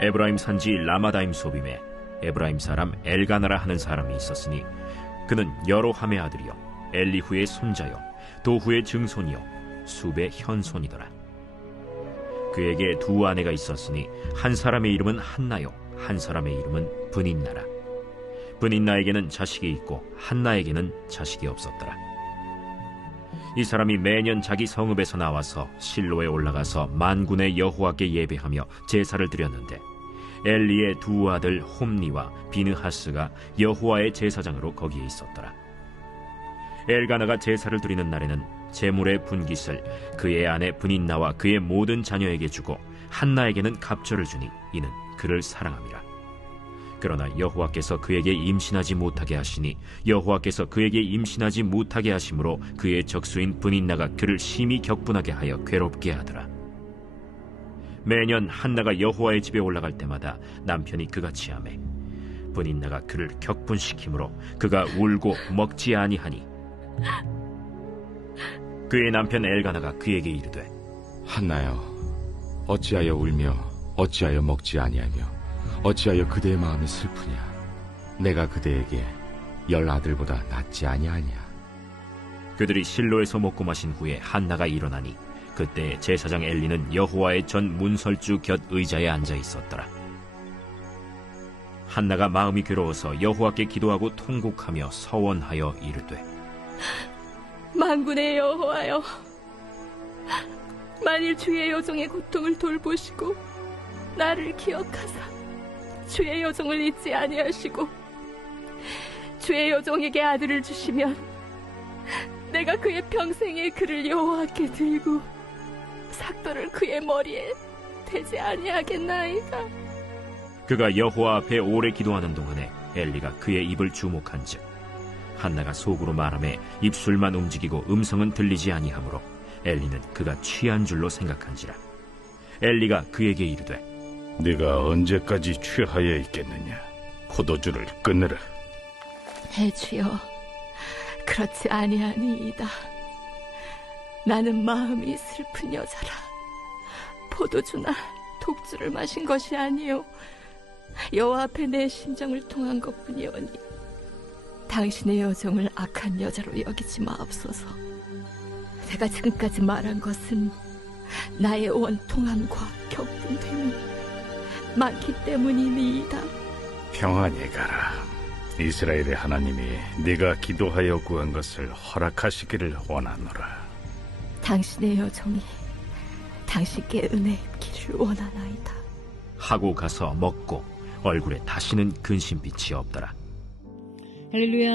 에브라임 산지 라마다임 소빔에 에브라임 사람 엘가나라 하는 사람이 있었으니 그는 여로함의 아들이요 엘리후의 손자요 도후의 증손이요 숲의 현손이더라. 그에게 두 아내가 있었으니 한 사람의 이름은 한나요 한 사람의 이름은 브닌나라. 브닌나에게는 자식이 있고 한나에게는 자식이 없었더라. 이 사람이 매년 자기 성읍에서 나와서 실로에 올라가서 만군의 여호와께 예배하며 제사를 드렸는데 엘리의 두 아들 홈니와 비느하스가 여호와의 제사장으로 거기에 있었더라. 엘가나가 제사를 드리는 날에는 제물의 분깃을 그의 아내 브닌나와 그의 모든 자녀에게 주고 한나에게는 갑절을 주니 이는 그를 사랑함이라. 그러나 여호와께서 그에게 임신하지 못하게 하시니 여호와께서 그에게 임신하지 못하게 하심으로 그의 적수인 브닌나가 그를 심히 격분하게 하여 괴롭게 하더라. 매년 한나가 여호와의 집에 올라갈 때마다 남편이 그같이 하매 브닌나가 그를 격분시키므로 그가 울고 먹지 아니하니 그의 남편 엘가나가 그에게 이르되 한나여, 어찌하여 울며 어찌하여 먹지 아니하며 어찌하여 그대의 마음이 슬프냐? 내가 그대에게 10 아들보다 낫지 아니하냐? 그들이 실로에서 먹고 마신 후에 한나가 일어나니 그때 제사장 엘리는 여호와의 전 문설주 곁 의자에 앉아 있었더라. 한나가 마음이 괴로워서 여호와께 기도하고 통곡하며 서원하여 이르되 만군의 여호와여, 만일 주의 여종의 고통을 돌보시고 나를 기억하사 주의 여종을 잊지 아니하시고 주의 여종에게 아들을 주시면 내가 그의 평생에 그를 여호와께 들고 삭도를 그의 머리에 대지 아니하겠나이다. 그가 여호와 앞에 오래 기도하는 동안에 엘리가 그의 입을 주목한즉 한나가 속으로 말하매 입술만 움직이고 음성은 들리지 아니하므로 엘리는 그가 취한 줄로 생각한지라. 엘리가 그에게 이르되 네가 언제까지 취하여 있겠느냐? 포도주를 끊으라. 주여, 그렇지 아니하니이다. 나는 마음이 슬픈 여자라. 포도주나 독주를 마신 것이 아니요 여호와 앞에 내 심정을 통한 것뿐이오니 당신의 여정을 악한 여자로 여기지 마옵소서. 내가 지금까지 말한 것은 나의 원통함과 격분됨이 많기 때문이니이다. 평안히 가라. 이스라엘의 하나님이 네가 기도하여 구한 것을 허락하시기를 원하노라. 당신의 여정이 당신께 은혜 입기를 원하나이다. 하고 가서 먹고 얼굴에 다시는 근심빛이 없더라. 할렐루야,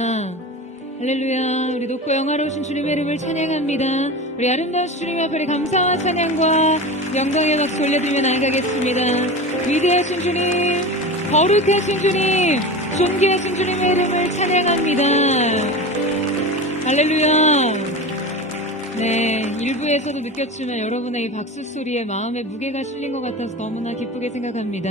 할렐루야. 우리 높고 영화로우신 주님의 이름을 찬양합니다. 우리 아름다우신 주님 앞에 감사와 찬양과 영광의 박수 올려드리며 나아가겠습니다. 위대하신 주님, 거룩하신 주님, 존귀하신 주님의 이름을 찬양합니다. 할렐루야. 네, 일부에서도 느꼈지만 여러분의 이 박수 소리에 마음의 무게가 실린 것 같아서 너무나 기쁘게 생각합니다.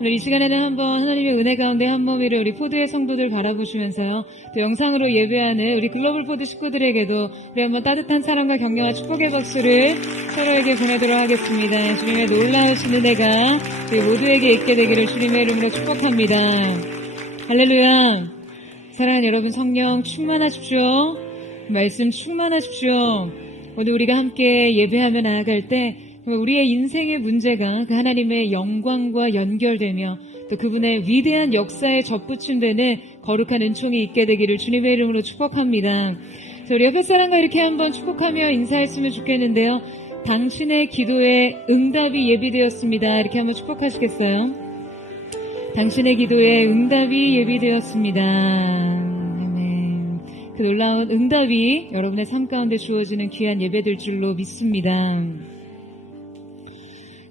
오늘 이 시간에는 한번 하나님의 은혜 가운데 한 몸으로 우리 포드의 성도들 바라보시면서요, 또 영상으로 예배하는 우리 글로벌 포드 식구들에게도 우리 한번 따뜻한 사랑과 격려와 축복의 박수를 서로에게 보내도록 하겠습니다. 주님의 놀라우신 은혜가 우리 모두에게 있게 되기를 주님의 이름으로 축복합니다. 할렐루야. 사랑하는 여러분, 성령 충만하십시오. 말씀 충만하십시오. 오늘 우리가 함께 예배하며 나아갈 때 우리의 인생의 문제가 그 하나님의 영광과 연결되며 또 그분의 위대한 역사에 접붙임되는 거룩한 은총이 있게 되기를 주님의 이름으로 축복합니다. 우리 옆에 사람과 이렇게 한번 축복하며 인사했으면 좋겠는데요. 당신의 기도에 응답이 예비되었습니다. 이렇게 한번 축복하시겠어요? 당신의 기도에 응답이 예비되었습니다. 아멘. 그 놀라운 응답이 여러분의 삶 가운데 주어지는 귀한 예배될 줄로 믿습니다.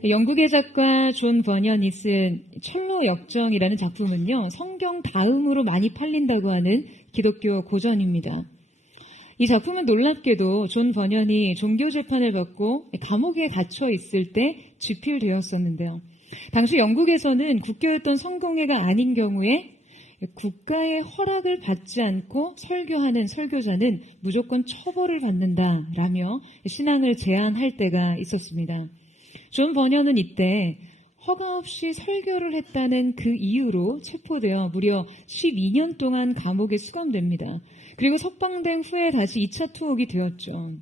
영국의 작가 존 버년이 쓴 철로 역정이라는 작품은요, 성경 다음으로 많이 팔린다고 하는 기독교 고전입니다. 이 작품은 놀랍게도 존 버년이 종교 재판을 받고 감옥에 갇혀 있을 때 집필되었었는데요. 당시 영국에서는 국교였던 성공회가 아닌 경우에 국가의 허락을 받지 않고 설교하는 설교자는 무조건 처벌을 받는다라며 신앙을 제한할 때가 있었습니다. 존 버년은 이때 허가 없이 설교를 했다는 그 이유로 체포되어 무려 12년 동안 감옥에 수감됩니다. 그리고 석방된 후에 다시 2차 투옥이 되었죠.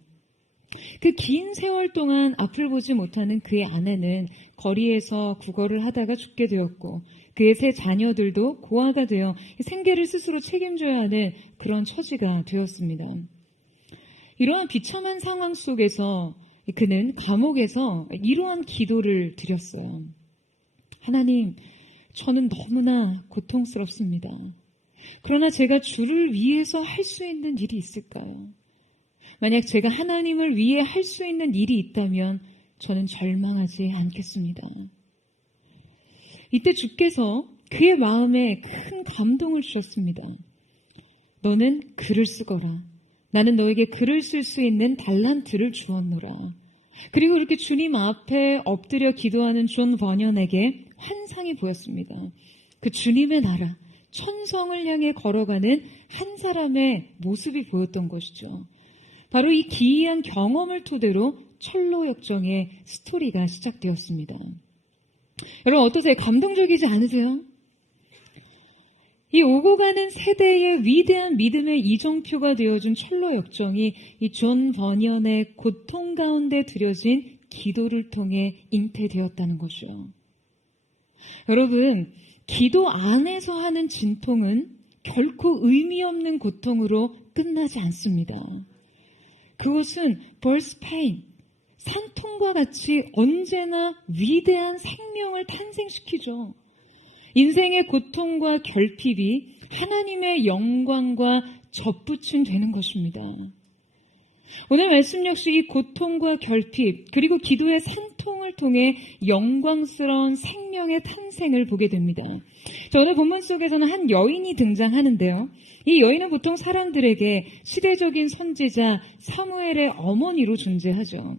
그 긴 세월 동안 앞을 보지 못하는 그의 아내는 거리에서 구걸을 하다가 죽게 되었고 그의 세 자녀들도 고아가 되어 생계를 스스로 책임져야 하는 그런 처지가 되었습니다. 이러한 비참한 상황 속에서 그는 감옥에서 이러한 기도를 드렸어요. 하나님, 저는 너무나 고통스럽습니다. 그러나 제가 주를 위해서 할 수 있는 일이 있을까요? 만약 제가 하나님을 위해 할 수 있는 일이 있다면 저는 절망하지 않겠습니다. 이때 주께서 그의 마음에 큰 감동을 주셨습니다. 너는 글을 쓰거라. 나는 너에게 글을 쓸 수 있는 달란트를 주었노라. 그리고 이렇게 주님 앞에 엎드려 기도하는 존 버년에게 환상이 보였습니다. 그 주님의 나라, 천성을 향해 걸어가는 한 사람의 모습이 보였던 것이죠. 바로 이 기이한 경험을 토대로 철로 역정의 스토리가 시작되었습니다. 여러분 어떠세요? 감동적이지 않으세요? 이 오고 가는 세대의 위대한 믿음의 이정표가 되어준 철로 역정이 이 존 버년의 고통 가운데 드려진 기도를 통해 잉태되었다는 것이요. 여러분, 기도 안에서 하는 진통은 결코 의미 없는 고통으로 끝나지 않습니다. 그것은 birth pain, 산통과 같이 언제나 위대한 생명을 탄생시키죠. 인생의 고통과 결핍이 하나님의 영광과 접붙임 되는 것입니다. 오늘 말씀 역시 이 고통과 결핍 그리고 기도의 산통을 통해 영광스러운 생명의 탄생을 보게 됩니다. 오늘 본문 속에서는 한 여인이 등장하는데요. 이 여인은 보통 사람들에게 시대적인 선지자 사무엘의 어머니로 존재하죠.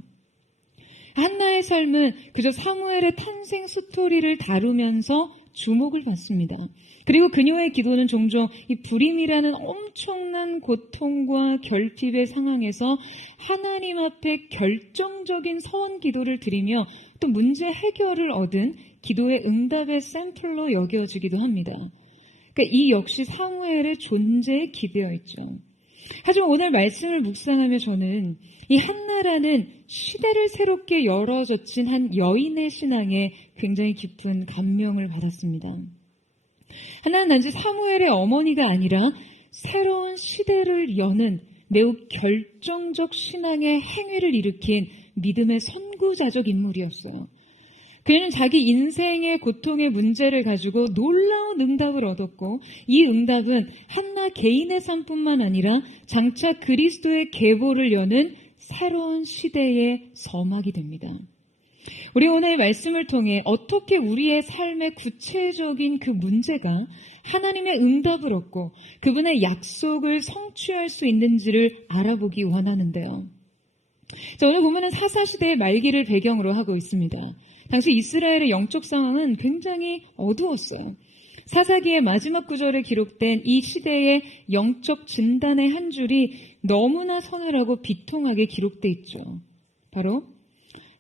한나의 삶은 그저 사무엘의 탄생 스토리를 다루면서 주목을 받습니다. 그리고 그녀의 기도는 종종 이 불임이라는 엄청난 고통과 결핍의 상황에서 하나님 앞에 결정적인 서원 기도를 드리며 또 문제 해결을 얻은 기도의 응답의 샘플로 여겨지기도 합니다. 그러니까 이 역시 사무엘의 존재에 기대어 있죠. 하지만 오늘 말씀을 묵상하며 저는 이 한나라는 시대를 새롭게 열어젖힌 한 여인의 신앙에 굉장히 깊은 감명을 받았습니다. 한나는 단지 사무엘의 어머니가 아니라 새로운 시대를 여는 매우 결정적 신앙의 행위를 일으킨 믿음의 선구자적 인물이었어요. 그는 자기 인생의 고통의 문제를 가지고 놀라운 응답을 얻었고 이 응답은 한나 개인의 삶뿐만 아니라 장차 그리스도의 계보를 여는 새로운 시대의 서막이 됩니다. 우리 오늘 말씀을 통해 어떻게 우리의 삶의 구체적인 그 문제가 하나님의 응답을 얻고 그분의 약속을 성취할 수 있는지를 알아보기 원하는데요. 자, 오늘 보면은 사사시대의 말기를 배경으로 하고 있습니다. 당시 이스라엘의 영적 상황은 굉장히 어두웠어요. 사사기의 마지막 구절에 기록된 이 시대의 영적 진단의 한 줄이 너무나 서늘하고 비통하게 기록돼 있죠. 바로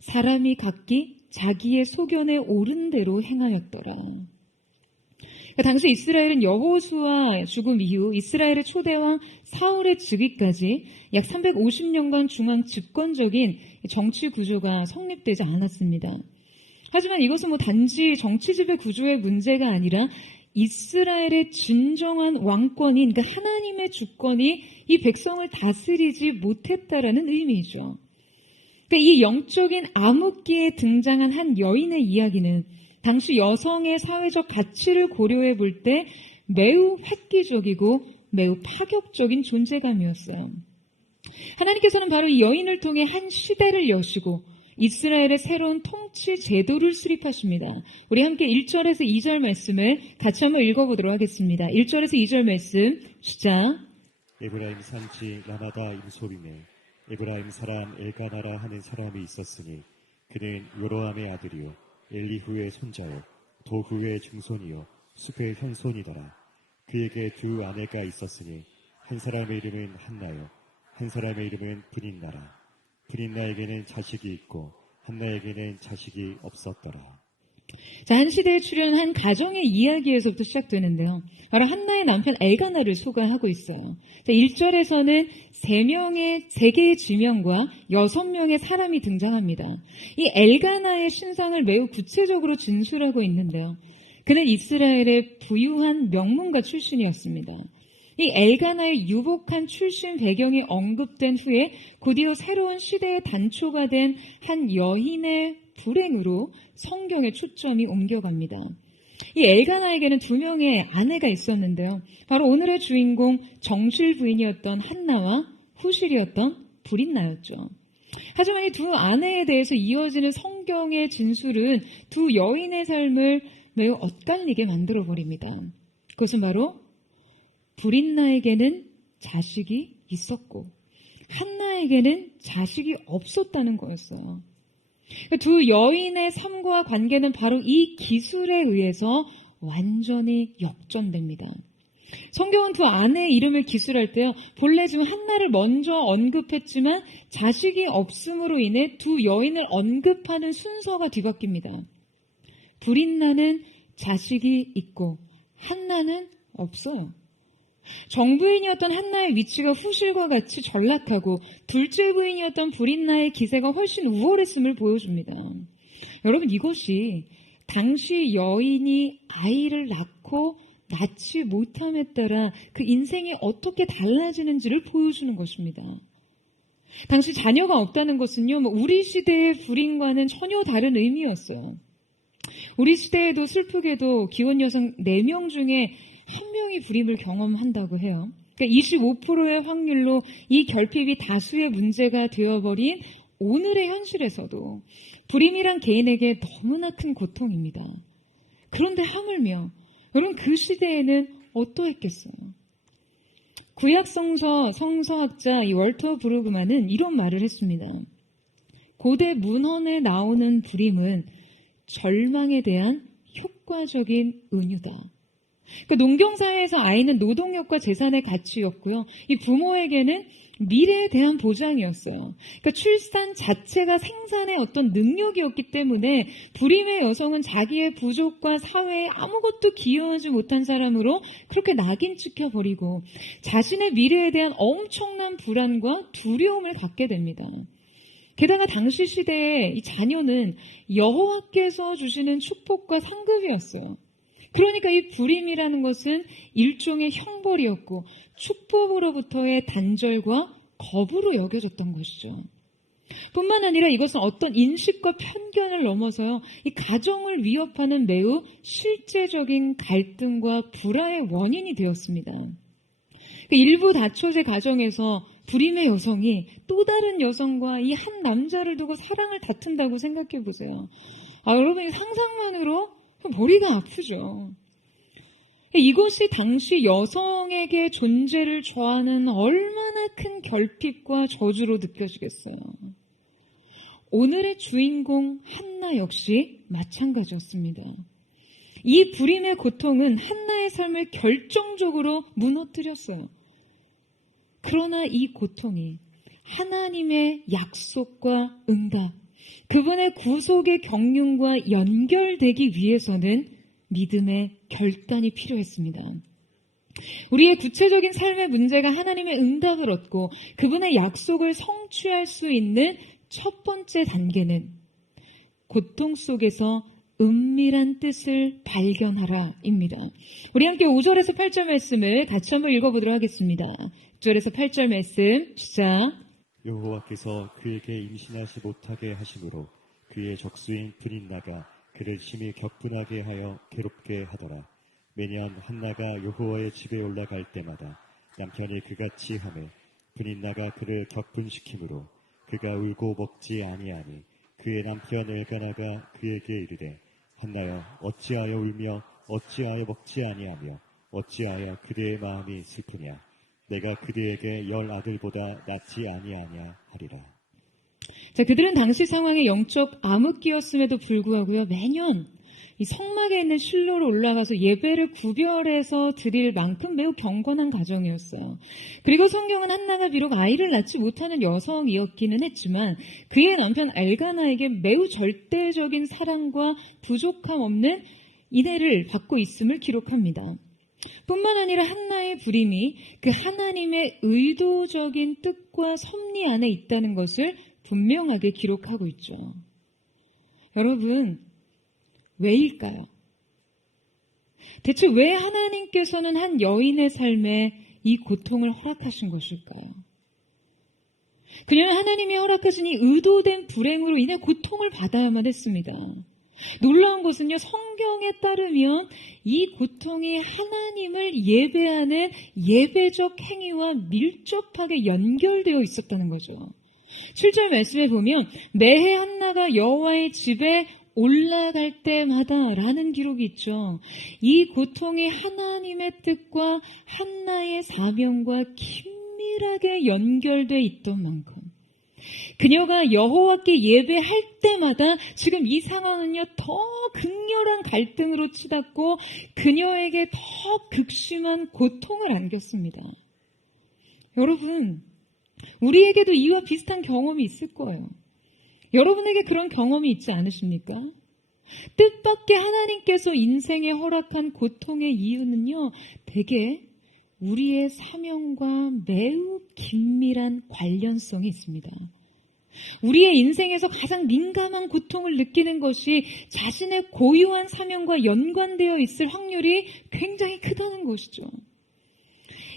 사람이 각기 자기의 소견에 옳은 대로 행하였더라. 당시 이스라엘은 여호수아 죽음 이후 이스라엘의 초대왕 사울의 즉위까지 약 350년간 중앙 집권적인 정치 구조가 성립되지 않았습니다. 하지만 이것은 단지 정치 지배 구조의 문제가 아니라 이스라엘의 진정한 왕권인 그러니까 하나님의 주권이 이 백성을 다스리지 못했다라는 의미이죠. 그러니까 이 영적인 암흑기에 등장한 한 여인의 이야기는 당시 여성의 사회적 가치를 고려해 볼 때 매우 획기적이고 매우 파격적인 존재감이었어요. 하나님께서는 바로 이 여인을 통해 한 시대를 여시고 이스라엘의 새로운 통치 제도를 수립하십니다. 우리 함께 1절에서 2절 말씀을 같이 한번 읽어보도록 하겠습니다. 1절에서 2절 말씀 시작. 에브라임 산지 라마다 임소빔에 에브라임 사람 엘가나라 하는 사람이 있었으니 그는 요로함의 아들이요 엘리후의 손자요 도후의 증손이요 숲의 현손이더라. 그에게 두 아내가 있었으니 한 사람의 이름은 한나요 한 사람의 이름은 브닌나라. 브닌나에게는 자식이 있고 한나에게는 자식이 없었더라. 자, 한 시대에 출연한 한 가정의 이야기에서부터 시작되는데요. 바로 한나의 남편 엘가나를 소개하고 있어요. 자, 1절에서는 3개의 지명과 6명의 사람이 등장합니다. 이 엘가나의 신상을 매우 구체적으로 진술하고 있는데요. 그는 이스라엘의 부유한 명문가 출신이었습니다. 이 엘가나의 유복한 출신 배경이 언급된 후에 곧이어 새로운 시대의 단초가 된 한 여인의 불행으로 성경의 초점이 옮겨갑니다. 이 엘가나에게는 2명의 아내가 있었는데요. 바로 오늘의 주인공 정실 부인이었던 한나와 후실이었던 브릿나였죠. 하지만 이 2 아내에 대해서 이어지는 성경의 진술은 2 여인의 삶을 매우 엇갈리게 만들어버립니다. 그것은 바로 브릿나에게는 자식이 있었고 한나에게는 자식이 없었다는 거였어요. 2 여인의 삶과 관계는 바로 이 기술에 의해서 완전히 역전됩니다. 성경은 2 아내의 이름을 기술할 때요, 본래 지금 한나를 먼저 언급했지만 자식이 없음으로 인해 2 여인을 언급하는 순서가 뒤바뀝니다. 브릿나는 자식이 있고 한나는 없어요. 정부인이었던 한나의 위치가 후실과 같이 전락하고 둘째 부인이었던 브릿나의 기세가 훨씬 우월했음을 보여줍니다. 여러분, 이것이 당시 여인이 아이를 낳지 못함에 따라 그 인생이 어떻게 달라지는지를 보여주는 것입니다. 당시 자녀가 없다는 것은요, 우리 시대의 불임과는 전혀 다른 의미였어요. 우리 시대에도 슬프게도 기혼 여성 4명 중에 1명이 불임을 경험한다고 해요. 그러니까 25%의 확률로 이 결핍이 다수의 문제가 되어버린 오늘의 현실에서도 불임이란 개인에게 너무나 큰 고통입니다. 그런데 하물며 여러분, 그 시대에는 어떠했겠어요? 구약 성서학자 이 월터 브루그만은 이런 말을 했습니다. 고대 문헌에 나오는 불임은 절망에 대한 효과적인 은유다. 그러니까 농경사회에서 아이는 노동력과 재산의 가치였고요. 이 부모에게는 미래에 대한 보장이었어요. 그러니까 출산 자체가 생산의 어떤 능력이었기 때문에 불임의 여성은 자기의 부족과 사회에 아무것도 기여하지 못한 사람으로 그렇게 낙인 찍혀버리고 자신의 미래에 대한 엄청난 불안과 두려움을 갖게 됩니다. 게다가 당시 시대에 이 자녀는 여호와께서 주시는 축복과 상급이었어요. 그러니까 이 불임이라는 것은 일종의 형벌이었고 축복으로부터의 단절과 거부로 여겨졌던 것이죠. 뿐만 아니라 이것은 어떤 인식과 편견을 넘어서요, 이 가정을 위협하는 매우 실제적인 갈등과 불화의 원인이 되었습니다. 일부 다초제 가정에서 불임의 여성이 또 다른 여성과 이 한 남자를 두고 사랑을 다툰다고 생각해 보세요. 여러분, 상상만으로 머리가 아프죠. 이것이 당시 여성에게 존재를 저하는 얼마나 큰 결핍과 저주로 느껴지겠어요. 오늘의 주인공 한나 역시 마찬가지였습니다. 이 불임의 고통은 한나의 삶을 결정적으로 무너뜨렸어요. 그러나 이 고통이 하나님의 약속과 응답, 그분의 구속의 경륜과 연결되기 위해서는 믿음의 결단이 필요했습니다. 우리의 구체적인 삶의 문제가 하나님의 응답을 얻고 그분의 약속을 성취할 수 있는 첫 번째 단계는 고통 속에서 은밀한 뜻을 발견하라입니다. 우리 함께 5절에서 8절 말씀을 같이 한번 읽어보도록 하겠습니다. 6절에서 8절 말씀 시작. 여호와께서 그에게 임신하지 못하게 하심으로 그의 적수인 브릿나가 그를 심히 격분하게 하여 괴롭게 하더라. 매년 한나가 여호와의 집에 올라갈 때마다 남편이 그같이 하매 브릿나가 그를 격분시키므로 그가 울고 먹지 아니하니 그의 남편 엘가나가 그에게 이르되 한나여 어찌하여 울며 어찌하여 먹지 아니하며 어찌하여 그대의 마음이 슬프냐 내가 그대에게 10 아들보다 낫지 아니하냐 하리라. 자, 그들은 당시 상황에 영적 암흑기였음에도 불구하고요, 매년 이 성막에 있는 실로로 올라가서 예배를 구별해서 드릴 만큼 매우 경건한 가정이었어요. 그리고 성경은 한나가 비록 아이를 낳지 못하는 여성이었기는 했지만 그의 남편 엘가나에게 매우 절대적인 사랑과 부족함 없는 인애를 받고 있음을 기록합니다. 뿐만 아니라 한나의 부림이 그 하나님의 의도적인 뜻과 섭리 안에 있다는 것을 분명하게 기록하고 있죠. 여러분, 왜일까요? 대체 왜 하나님께서는 한 여인의 삶에 이 고통을 허락하신 것일까요? 그녀는 하나님이 허락하신 이 의도된 불행으로 인해 고통을 받아야만 했습니다. 놀라운 것은요, 성경에 따르면 이 고통이 하나님을 예배하는 예배적 행위와 밀접하게 연결되어 있었다는 거죠. 7절 말씀에 보면 매해 한나가 여호와의 집에 올라갈 때마다 라는 기록이 있죠. 이 고통이 하나님의 뜻과 한나의 사명과 긴밀하게 연결되어 있던 만큼 그녀가 여호와께 예배할 때마다 지금 이 상황은요 더 극렬한 갈등으로 치닫고 그녀에게 더 극심한 고통을 안겼습니다. 여러분, 우리에게도 이와 비슷한 경험이 있을 거예요. 여러분에게 그런 경험이 있지 않으십니까? 뜻밖의 하나님께서 인생에 허락한 고통의 이유는요, 대개 우리의 사명과 매우 긴밀한 관련성이 있습니다. 우리의 인생에서 가장 민감한 고통을 느끼는 것이 자신의 고유한 사명과 연관되어 있을 확률이 굉장히 크다는 것이죠.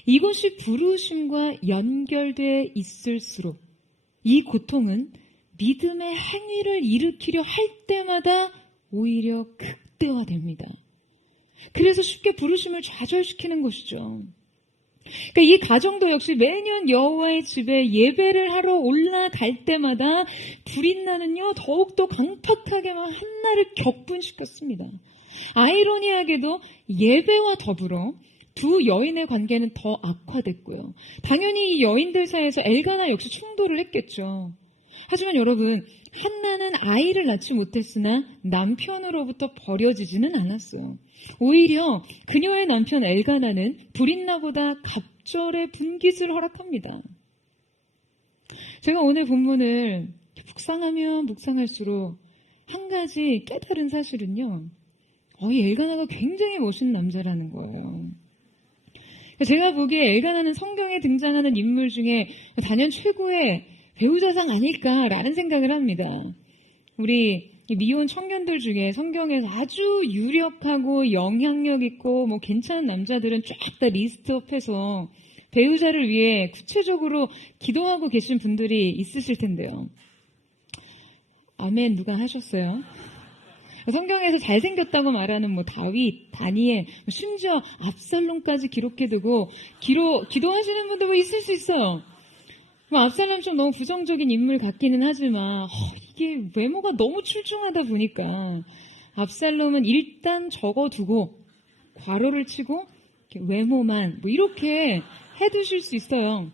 이것이 부르심과 연결되어 있을수록 이 고통은 믿음의 행위를 일으키려 할 때마다 오히려 극대화됩니다. 그래서 쉽게 부르심을 좌절시키는 것이죠. 그러니까 이 가정도 역시 매년 여호와의 집에 예배를 하러 올라갈 때마다 불인나는요 더욱더 강팍하게 한나를 격분시켰습니다. 아이러니하게도 예배와 더불어 두 여인의 관계는 더 악화됐고요. 당연히 이 여인들 사이에서 엘가나 역시 충돌을 했겠죠. 하지만 여러분, 한나는 아이를 낳지 못했으나 남편으로부터 버려지지는 않았어요. 오히려 그녀의 남편 엘가나는 불인나보다 갑절의 분깃을 허락합니다. 제가 오늘 본문을 묵상하면 묵상할수록 한 가지 깨달은 사실은요, 이 엘가나가 굉장히 멋있는 남자라는 거예요. 제가 보기에 엘가나는 성경에 등장하는 인물 중에 단연 최고의 배우자상 아닐까라는 생각을 합니다. 우리 미혼 청년들 중에 성경에서 아주 유력하고 영향력 있고 괜찮은 남자들은 쫙 다 리스트업해서 배우자를 위해 구체적으로 기도하고 계신 분들이 있으실 텐데요. 아멘 누가 하셨어요? 성경에서 잘생겼다고 말하는 다윗, 다니엘, 심지어 압살롬까지 기록해두고 기도하시는 분도 있을 수 있어요. 압살롬 좀 너무 부정적인 인물 같기는 하지만 이게 외모가 너무 출중하다 보니까 압살롬은 일단 적어두고 괄호를 치고 외모만 이렇게 해두실 수 있어요.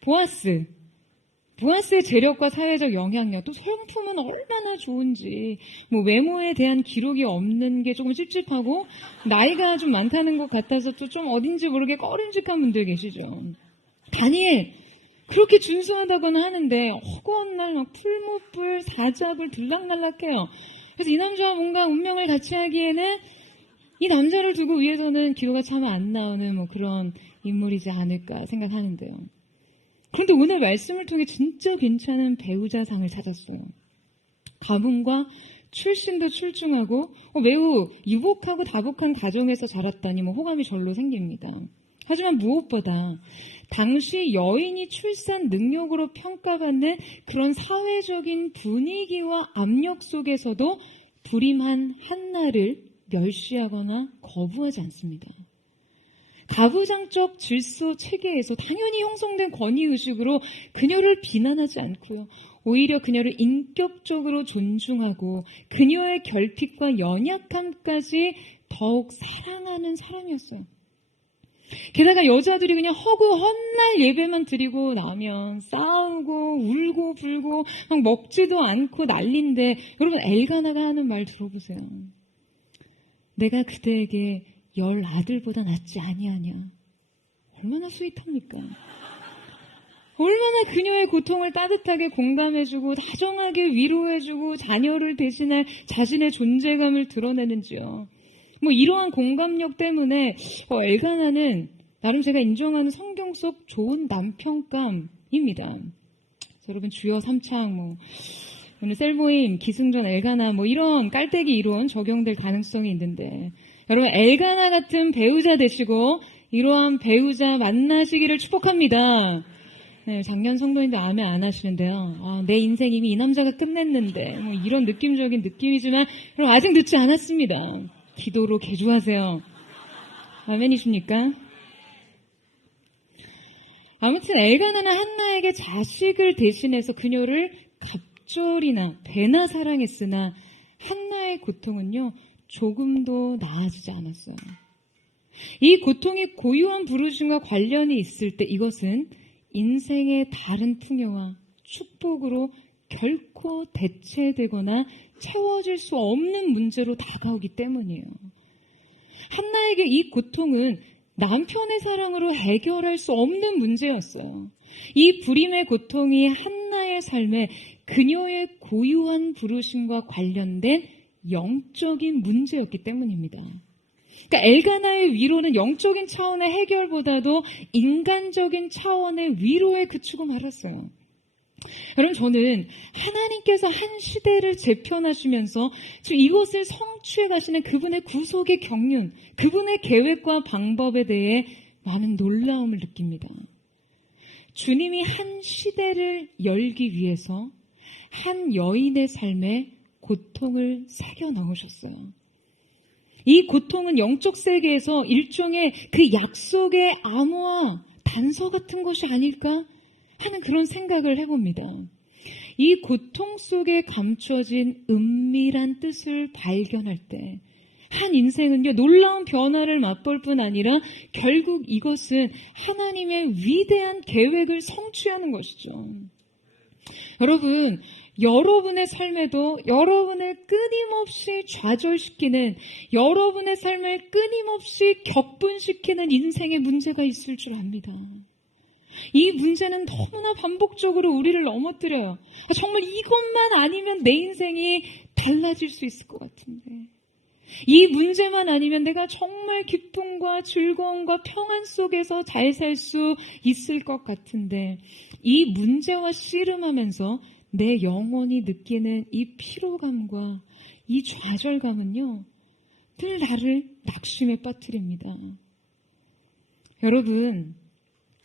보아스의 재력과 사회적 영향력, 또 성품은 얼마나 좋은지, 외모에 대한 기록이 없는 게 조금 찝찝하고, 나이가 좀 많다는 것 같아서 또 좀 어딘지 모르게 꺼림직한 분들 계시죠. 다니엘, 그렇게 준수하다고는 하는데, 허구한 날 풀무불, 사자불 들락날락해요. 그래서 이 남자와 뭔가 운명을 같이 하기에는 이 남자를 두고 위해서는 기도가 참 안 나오는 그런 인물이지 않을까 생각하는데요. 그런데 오늘 말씀을 통해 진짜 괜찮은 배우자상을 찾았어요. 가문과 출신도 출중하고 매우 유복하고 다복한 가정에서 자랐다니 호감이 절로 생깁니다. 하지만 무엇보다 당시 여인이 출산 능력으로 평가받는 그런 사회적인 분위기와 압력 속에서도 불임한 한나를 멸시하거나 거부하지 않습니다. 가부장적 질서 체계에서 당연히 형성된 권위의식으로 그녀를 비난하지 않고요. 오히려 그녀를 인격적으로 존중하고 그녀의 결핍과 연약함까지 더욱 사랑하는 사람이었어요. 게다가 여자들이 그냥 헛날 예배만 드리고 나면 싸우고 울고 불고 막 먹지도 않고 난린데 여러분 엘가나가 하는 말 들어보세요. 내가 그대에게 10 아들보다 낫지 아니하냐. 얼마나 스윗합니까? 얼마나 그녀의 고통을 따뜻하게 공감해주고 다정하게 위로해주고 자녀를 대신할 자신의 존재감을 드러내는지요. 뭐 이러한 공감력 때문에 엘가나는 나름 제가 인정하는 성경 속 좋은 남편감입니다. 여러분 주여 삼창 오늘 셀모임, 기승전, 엘가나 이런 깔때기 이론 적용될 가능성이 있는데 여러분 엘가나 같은 배우자 되시고 이러한 배우자 만나시기를 축복합니다. 네, 작년 성도님들 아멘 안 하시는데요. 내 인생 이미 이 남자가 끝냈는데 이런 느낌적인 느낌이지만 여러분 아직 늦지 않았습니다. 기도로 개조하세요. 아멘이십니까? 아무튼 엘가나는 한나에게 자식을 대신해서 그녀를 갑절이나 배나 사랑했으나 한나의 고통은요 조금도 나아지지 않았어요. 이 고통이 고유한 부르심과 관련이 있을 때 이것은 인생의 다른 풍요와 축복으로 결코 대체되거나 채워질 수 없는 문제로 다가오기 때문이에요. 한나에게 이 고통은 남편의 사랑으로 해결할 수 없는 문제였어요. 이 불임의 고통이 한나의 삶에 그녀의 고유한 부르심과 관련된 영적인 문제였기 때문입니다. 그러니까 엘가나의 위로는 영적인 차원의 해결보다도 인간적인 차원의 위로에 그치고 말았어요. 여러분 저는 하나님께서 한 시대를 재편하시면서 지금 이것을 성취해 가시는 그분의 구속의 경륜, 그분의 계획과 방법에 대해 많은 놀라움을 느낍니다. 주님이 한 시대를 열기 위해서 한 여인의 삶에 고통을 새겨 넣으셨어요. 이 고통은 영적 세계에서 일종의 그 약속의 암호와 단서 같은 것이 아닐까 하는 그런 생각을 해봅니다. 이 고통 속에 감춰진 은밀한 뜻을 발견할 때 한 인생은요 놀라운 변화를 맛볼 뿐 아니라 결국 이것은 하나님의 위대한 계획을 성취하는 것이죠. 여러분, 여러분의 삶에도 여러분을 끊임없이 좌절시키는, 여러분의 삶을 끊임없이 격분시키는 인생의 문제가 있을 줄 압니다. 이 문제는 너무나 반복적으로 우리를 넘어뜨려요. 정말 이것만 아니면 내 인생이 달라질 수 있을 것 같은데, 이 문제만 아니면 내가 정말 기쁨과 즐거움과 평안 속에서 잘 살 수 있을 것 같은데, 이 문제와 씨름하면서 내 영혼이 느끼는 이 피로감과 이 좌절감은요 늘 나를 낙심에 빠뜨립니다. 여러분,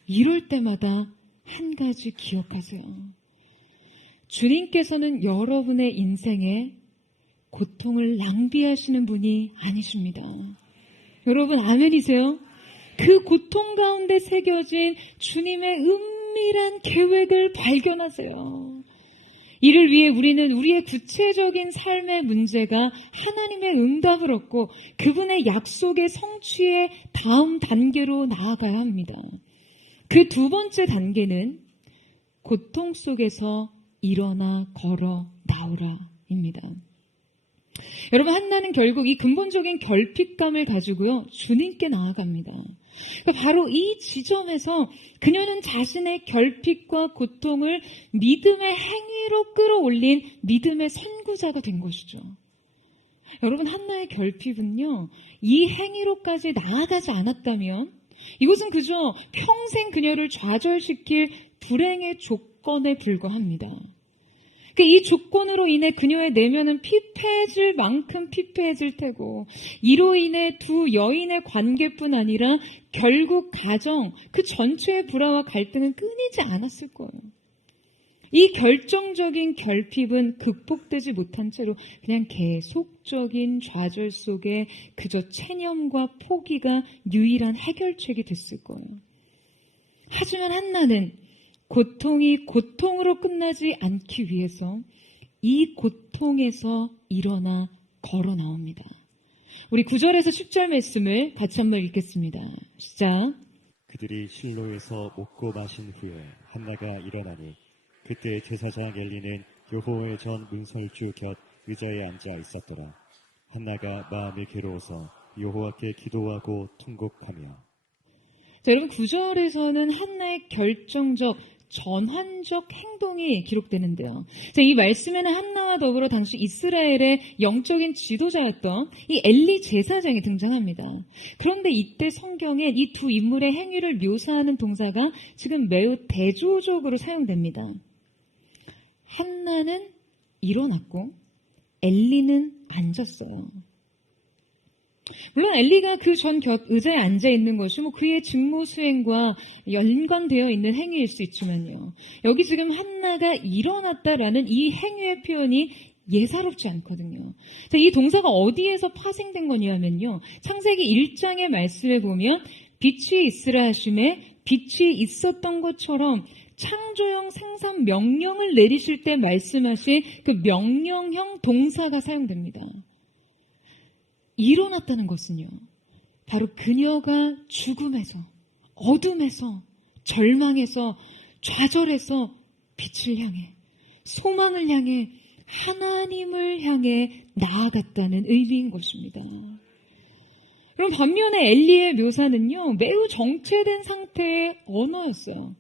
이럴 때마다 한 가지 기억하세요. 주님께서는 여러분의 인생에 고통을 낭비하시는 분이 아니십니다. 여러분 아멘이세요? 그 고통 가운데 새겨진 주님의 은밀한 계획을 발견하세요. 이를 위해 우리는 우리의 구체적인 삶의 문제가 하나님의 응답을 얻고 그분의 약속의 성취의 다음 단계로 나아가야 합니다. 그 두 번째 단계는 고통 속에서 일어나 걸어 나오라입니다. 여러분, 한나는 결국 이 근본적인 결핍감을 가지고요 주님께 나아갑니다. 그러니까 바로 이 지점에서 그녀는 자신의 결핍과 고통을 믿음의 행위로 끌어올린 믿음의 선구자가 된 것이죠. 여러분, 한나의 결핍은요 이 행위로까지 나아가지 않았다면 이것은 그저 평생 그녀를 좌절시킬 불행의 조건에 불과합니다. 이 조건으로 인해 그녀의 내면은 피폐해질 만큼 피폐해질 테고, 이로 인해 두 여인의 관계뿐 아니라 결국 가정 그 전체의 불화와 갈등은 끊이지 않았을 거예요. 이 결정적인 결핍은 극복되지 못한 채로 그냥 계속적인 좌절 속에 그저 체념과 포기가 유일한 해결책이 됐을 거예요. 하지만 한나는 고통이 고통으로 끝나지 않기 위해서 이 고통에서 일어나 걸어 나옵니다. 우리 9절에서 10절 말씀을 같이 한번 읽겠습니다. 시작. 그들이 실로에서 먹고 마신 후에 한나가 일어나니 그때 제사장 엘리는 여호와의 전 문설주 곁 의자에 앉아 있었더라. 한나가 마음이 괴로워서 여호와께 기도하고 통곡하며. 자, 여러분 9절에서는 한나의 결정적 전환적 행동이 기록되는데요. 자, 이 말씀에는 한나와 더불어 당시 이스라엘의 영적인 지도자였던 이 엘리 제사장이 등장합니다. 그런데 이때 성경에 이 두 인물의 행위를 묘사하는 동사가 지금 매우 대조적으로 사용됩니다. 한나는 일어났고 엘리는 앉았어요. 물론 엘리가 그 전 의자에 앉아 있는 것이 그의 직무 수행과 연관되어 있는 행위일 수 있지만요. 여기 지금 한나가 일어났다라는 이 행위의 표현이 예사롭지 않거든요. 자, 이 동사가 어디에서 파생된 거냐면요. 창세기 1장의 말씀에 보면 빛이 있으라 하심에 빛이 있었던 것처럼 창조형 생산 명령을 내리실 때 말씀하신 그 명령형 동사가 사용됩니다. 일어났다는 것은요, 바로 그녀가 죽음에서, 어둠에서, 절망에서, 좌절에서 빛을 향해, 소망을 향해, 하나님을 향해 나아갔다는 의미인 것입니다. 그럼 반면에 엘리의 묘사는요, 매우 정체된 상태의 언어였어요.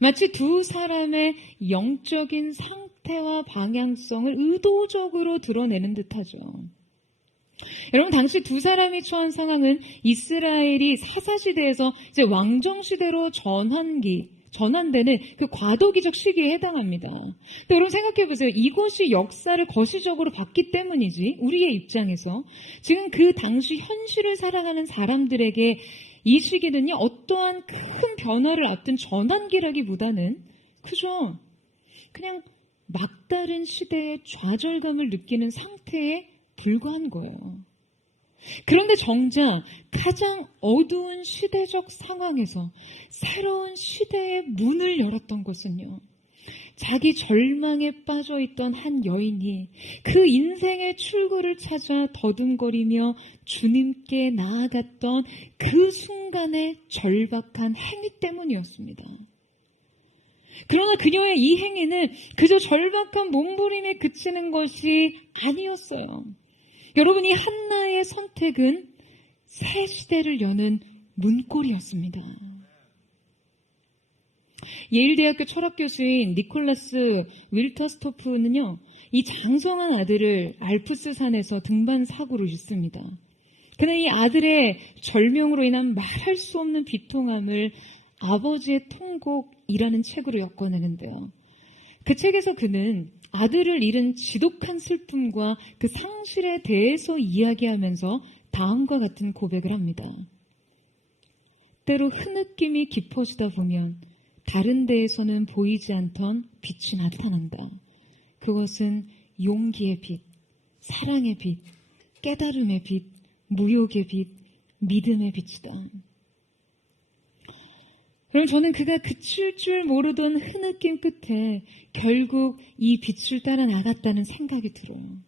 마치 두 사람의 영적인 상태와 방향성을 의도적으로 드러내는 듯하죠. 여러분, 당시 두 사람이 처한 상황은 이스라엘이 사사시대에서 이제 왕정시대로 전환되는 그 과도기적 시기에 해당합니다. 근데 여러분 생각해 보세요. 이것이 역사를 거시적으로 봤기 때문이지, 우리의 입장에서 지금 그 당시 현실을 살아가는 사람들에게 이 시기는요, 어떠한 큰 변화를 앞둔 전환기라기보다는 그저 그냥 막다른 시대의 좌절감을 느끼는 상태에 불과한 거예요. 그런데 정작 가장 어두운 시대적 상황에서 새로운 시대의 문을 열었던 것은요, 자기 절망에 빠져있던 한 여인이 그 인생의 출구를 찾아 더듬거리며 주님께 나아갔던 그 순간의 절박한 행위 때문이었습니다. 그러나 그녀의 이 행위는 그저 절박한 몸부림에 그치는 것이 아니었어요. 여러분, 이 한나의 선택은 새 시대를 여는 문고리였습니다. 예일대학교 철학교수인 니콜라스 윌터스토프는요, 이 장성한 아들을 알프스 산에서 등반 사고로 잃습니다. 그는 이 아들의 절명으로 인한 말할 수 없는 비통함을 아버지의 통곡이라는 책으로 엮어내는데요. 그 책에서 그는 아들을 잃은 지독한 슬픔과 그 상실에 대해서 이야기하면서 다음과 같은 고백을 합니다. 때로 흐느낌이 깊어지다 보면 다른 데에서는 보이지 않던 빛이 나타난다. 그것은 용기의 빛, 사랑의 빛, 깨달음의 빛, 무욕의 빛, 믿음의 빛이다. 그럼 저는 그가 그칠 줄 모르던 흐느낌 끝에 결국 이 빛을 따라 나갔다는 생각이 들어요.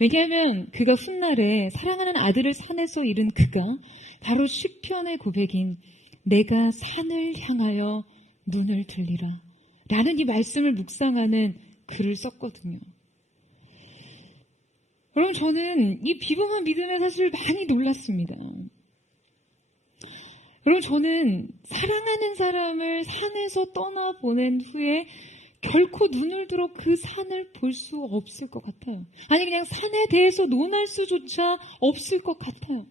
왜냐하면 그가 훗날에 사랑하는 아들을 산에서 잃은 그가 바로 시편의 고백인 내가 산을 향하여 눈을 들리라 라는 이 말씀을 묵상하는 글을 썼거든요. 여러분, 저는 이 비범한 믿음에 사실 많이 놀랐습니다. 여러분, 저는 사랑하는 사람을 산에서 떠나보낸 후에 결코 눈을 들어 그 산을 볼 수 없을 것 같아요. 아니, 그냥 산에 대해서 논할 수조차 없을 것 같아요.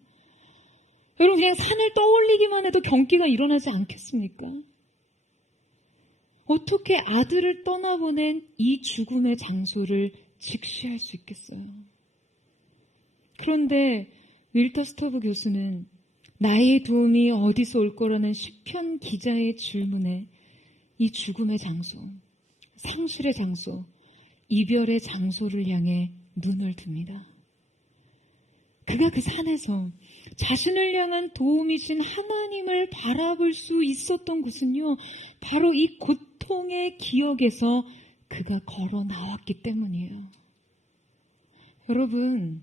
여러분, 그냥 산을 떠올리기만 해도 경기가 일어나지 않겠습니까? 어떻게 아들을 떠나보낸 이 죽음의 장소를 직시할 수 있겠어요? 그런데 윌터스토브 교수는 나의 도움이 어디서 올 거라는 시편 기자의 질문에 이 죽음의 장소, 상실의 장소, 이별의 장소를 향해 눈을 듭니다. 그가 그 산에서 자신을 향한 도움이신 하나님을 바라볼 수 있었던 곳은요, 바로 이 고통의 기억에서 그가 걸어 나왔기 때문이에요. 여러분,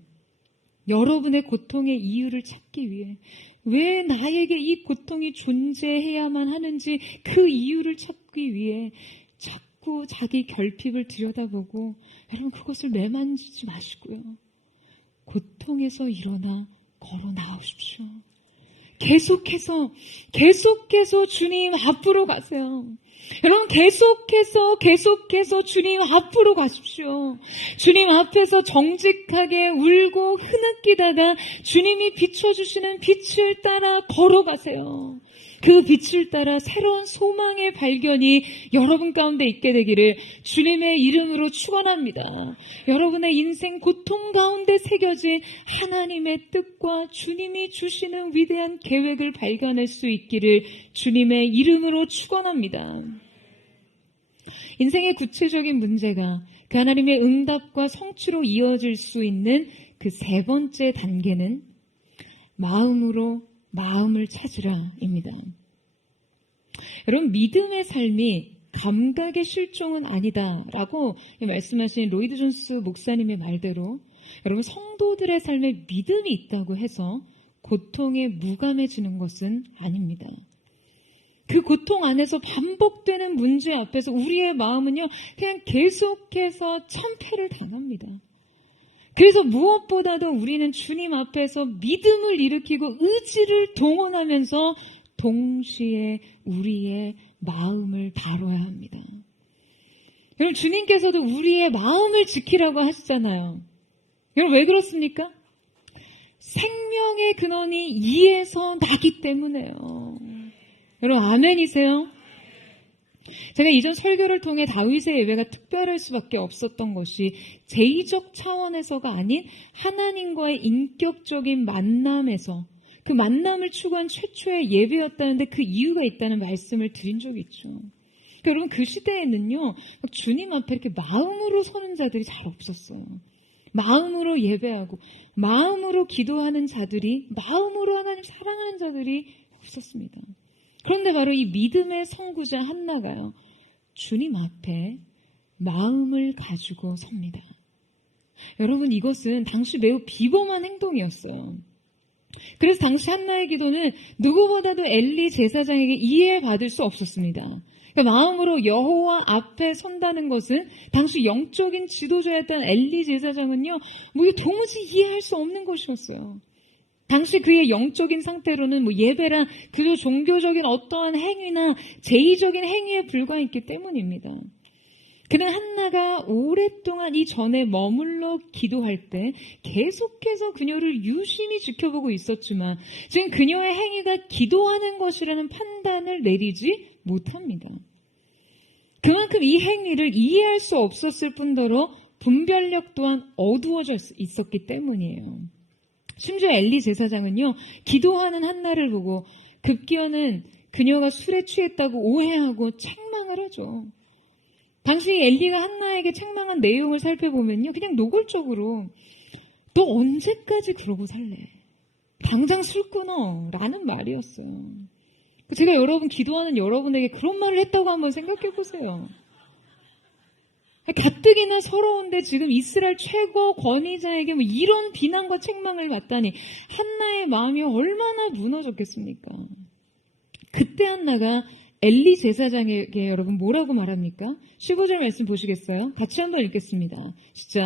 여러분의 고통의 이유를 찾기 위해 왜 나에게 이 고통이 존재해야만 하는지 그 이유를 찾기 위해 자꾸 자기 결핍을 들여다보고, 여러분, 그것을 매만지지 마시고요. 고통에서 일어나 걸어 나오십시오. 계속해서 주님 앞으로 가세요. 여러분 계속해서 주님 앞으로 가십시오. 주님 앞에서 정직하게 울고 흐느끼다가 주님이 비춰주시는 빛을 따라 걸어가세요. 그 빛을 따라 새로운 소망의 발견이 여러분 가운데 있게 되기를 주님의 이름으로 축원합니다. 여러분의 인생 고통 가운데 새겨진 하나님의 뜻과 주님이 주시는 위대한 계획을 발견할 수 있기를 주님의 이름으로 축원합니다. 인생의 구체적인 문제가 그 하나님의 응답과 성취로 이어질 수 있는 그 세 번째 단계는 마음으로 마음을 찾으라입니다. 여러분, 믿음의 삶이 감각의 실종은 아니다라고 말씀하신 로이드 존스 목사님의 말대로 여러분, 성도들의 삶에 믿음이 있다고 해서 고통에 무감해지는 것은 아닙니다. 그 고통 안에서 반복되는 문제 앞에서 우리의 마음은요, 그냥 계속해서 참패를 당합니다. 그래서 무엇보다도 우리는 주님 앞에서 믿음을 일으키고 의지를 동원하면서 동시에 우리의 마음을 다뤄야 합니다. 여러분, 주님께서도 우리의 마음을 지키라고 하시잖아요. 여러분, 왜 그렇습니까? 생명의 근원이 이에서 나기 때문에요. 여러분, 아멘이세요? 제가 이전 설교를 통해 다윗의 예배가 특별할 수밖에 없었던 것이 제의적 차원에서가 아닌 하나님과의 인격적인 만남에서 그 만남을 추구한 최초의 예배였다는데 그 이유가 있다는 말씀을 드린 적이 있죠. 그러니까 여러분, 그 시대에는요, 주님 앞에 이렇게 마음으로 서는 자들이 잘 없었어요. 마음으로 예배하고 마음으로 기도하는 자들이, 마음으로 하나님 사랑하는 자들이 없었습니다. 그런데 바로 이 믿음의 선구자 한나가요, 주님 앞에 마음을 가지고 섭니다. 여러분, 이것은 당시 매우 비범한 행동이었어요. 그래서 당시 한나의 기도는 누구보다도 엘리 제사장에게 이해받을 수 없었습니다. 그러니까 마음으로 여호와 앞에 선다는 것은 당시 영적인 지도자였던 엘리 제사장은요, 도무지 이해할 수 없는 것이었어요. 당시 그의 영적인 상태로는 예배란 그저 종교적인 어떠한 행위나 제의적인 행위에 불과했기 때문입니다. 그는 한나가 오랫동안 이 전에 머물러 기도할 때 계속해서 그녀를 유심히 지켜보고 있었지만 지금 그녀의 행위가 기도하는 것이라는 판단을 내리지 못합니다. 그만큼 이 행위를 이해할 수 없었을 뿐더러 분별력 또한 어두워져 있었기 때문이에요. 심지어 엘리 제사장은요, 기도하는 한나를 보고 급기야는 그녀가 술에 취했다고 오해하고 책망을 하죠. 당시 엘리가 한나에게 책망한 내용을 살펴보면요, 그냥 노골적으로 너 언제까지 그러고 살래? 당장 술 끊어 라는 말이었어요. 제가 여러분, 기도하는 여러분에게 그런 말을 했다고 한번 생각해 보세요. 가뜩이나 서러운데 지금 이스라엘 최고 권위자에게 이런 비난과 책망을 받다니 한나의 마음이 얼마나 무너졌겠습니까? 그때 한나가 엘리 제사장에게 여러분 뭐라고 말합니까? 15절 말씀 보시겠어요? 같이 한번 읽겠습니다. 시작.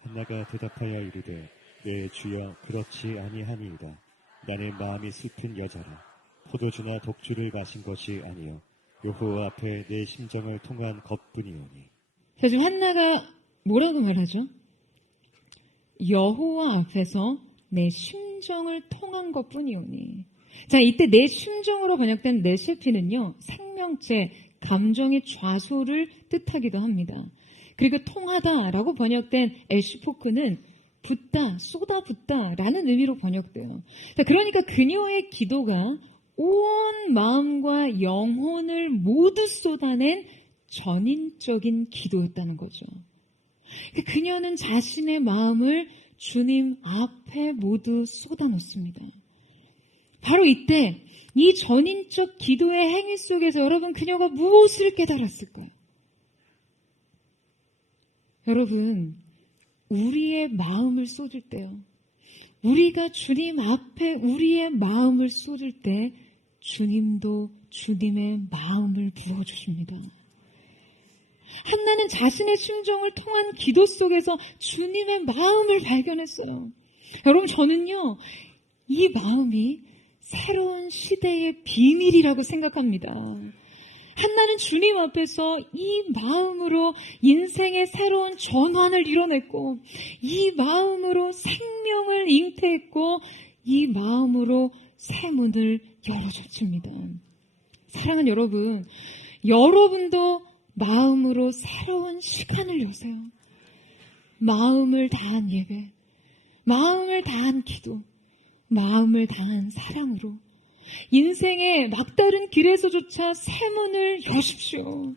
한나가 대답하여 이르되 내 주여 그렇지 아니하니이다. 나의 마음이 슬픈 여자라. 포도주나 독주를 마신 것이 아니요 여호와 앞에 내 심정을 통한 것뿐이오니. 자, 지금 한나가 뭐라고 말하죠? 여호와 앞에서 내 심정을 통한 것뿐이오니. 자, 이때 내 심정으로 번역된 네셰피는요, 생명체, 감정의 좌소를 뜻하기도 합니다. 그리고 통하다라고 번역된 에시포크는 붓다, 쏟아붓다라는 의미로 번역돼요. 자, 그러니까 그녀의 기도가 온 마음과 영혼을 모두 쏟아낸 전인적인 기도였다는 거죠. 그녀는 자신의 마음을 주님 앞에 모두 쏟아놓습니다. 바로 이때 이 전인적 기도의 행위 속에서 여러분, 그녀가 무엇을 깨달았을까요? 여러분, 우리의 마음을 쏟을 때요, 우리가 주님 앞에 우리의 마음을 쏟을 때 주님도 주님의 마음을 부어주십니다. 한나는 자신의 심정을 통한 기도 속에서 주님의 마음을 발견했어요. 여러분, 저는요, 이 마음이 새로운 시대의 비밀이라고 생각합니다. 한나는 주님 앞에서 이 마음으로 인생의 새로운 전환을 이뤄냈고, 이 마음으로 생명을 잉태했고, 이 마음으로 새 문을 열어줬습니다. 사랑하는 여러분, 여러분도 마음으로 새로운 시간을 여세요. 마음을 다한 예배, 마음을 다한 기도, 마음을 다한 사랑으로 인생의 막다른 길에서조차 새 문을 여십시오.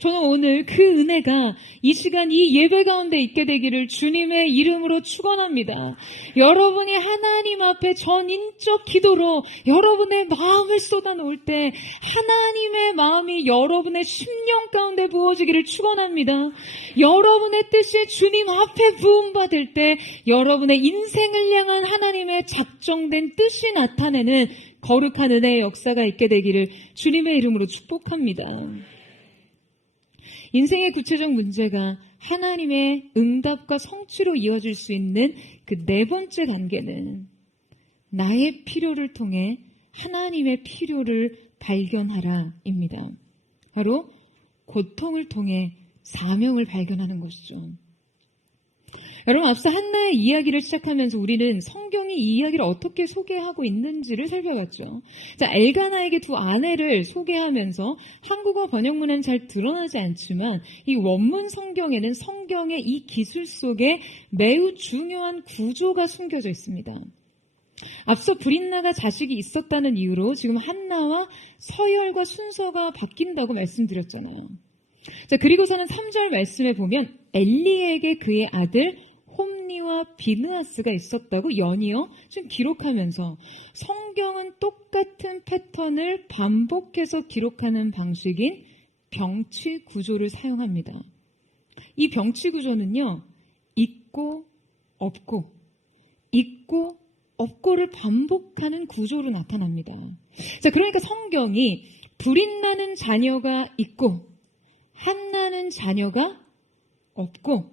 저는 오늘 그 은혜가 이 시간 이 예배 가운데 있게 되기를 주님의 이름으로 축원합니다. 여러분이 하나님 앞에 전인적 기도로 여러분의 마음을 쏟아놓을 때 하나님의 마음이 여러분의 심령 가운데 부어지기를 축원합니다. 여러분의 뜻이 주님 앞에 부음받을 때 여러분의 인생을 향한 하나님의 작정된 뜻이 나타내는 거룩한 은혜의 역사가 있게 되기를 주님의 이름으로 축복합니다. 인생의 구체적 문제가 하나님의 응답과 성취로 이어질 수 있는 그 네 번째 단계는 나의 필요를 통해 하나님의 필요를 발견하라입니다. 바로 고통을 통해 사명을 발견하는 것이죠. 여러분, 앞서 한나의 이야기를 시작하면서 우리는 성경이 이 이야기를 어떻게 소개하고 있는지를 살펴봤죠. 자, 엘가나에게 두 아내를 소개하면서 한국어 번역문은 잘 드러나지 않지만 이 원문 성경에는 성경의 이 기술 속에 매우 중요한 구조가 숨겨져 있습니다. 앞서 브릿나가 자식이 있었다는 이유로 지금 한나와 서열과 순서가 바뀐다고 말씀드렸잖아요. 자, 그리고서는 3절 말씀에 보면 엘리에게 그의 아들 홈니와 비느하스가 있었다고 연이어 좀 기록하면서 성경은 똑같은 패턴을 반복해서 기록하는 방식인 병치 구조를 사용합니다. 이 병치 구조는요, 있고 없고 있고 없고를 반복하는 구조로 나타납니다. 자, 그러니까 성경이 불임나는 자녀가 있고 한나는 자녀가 없고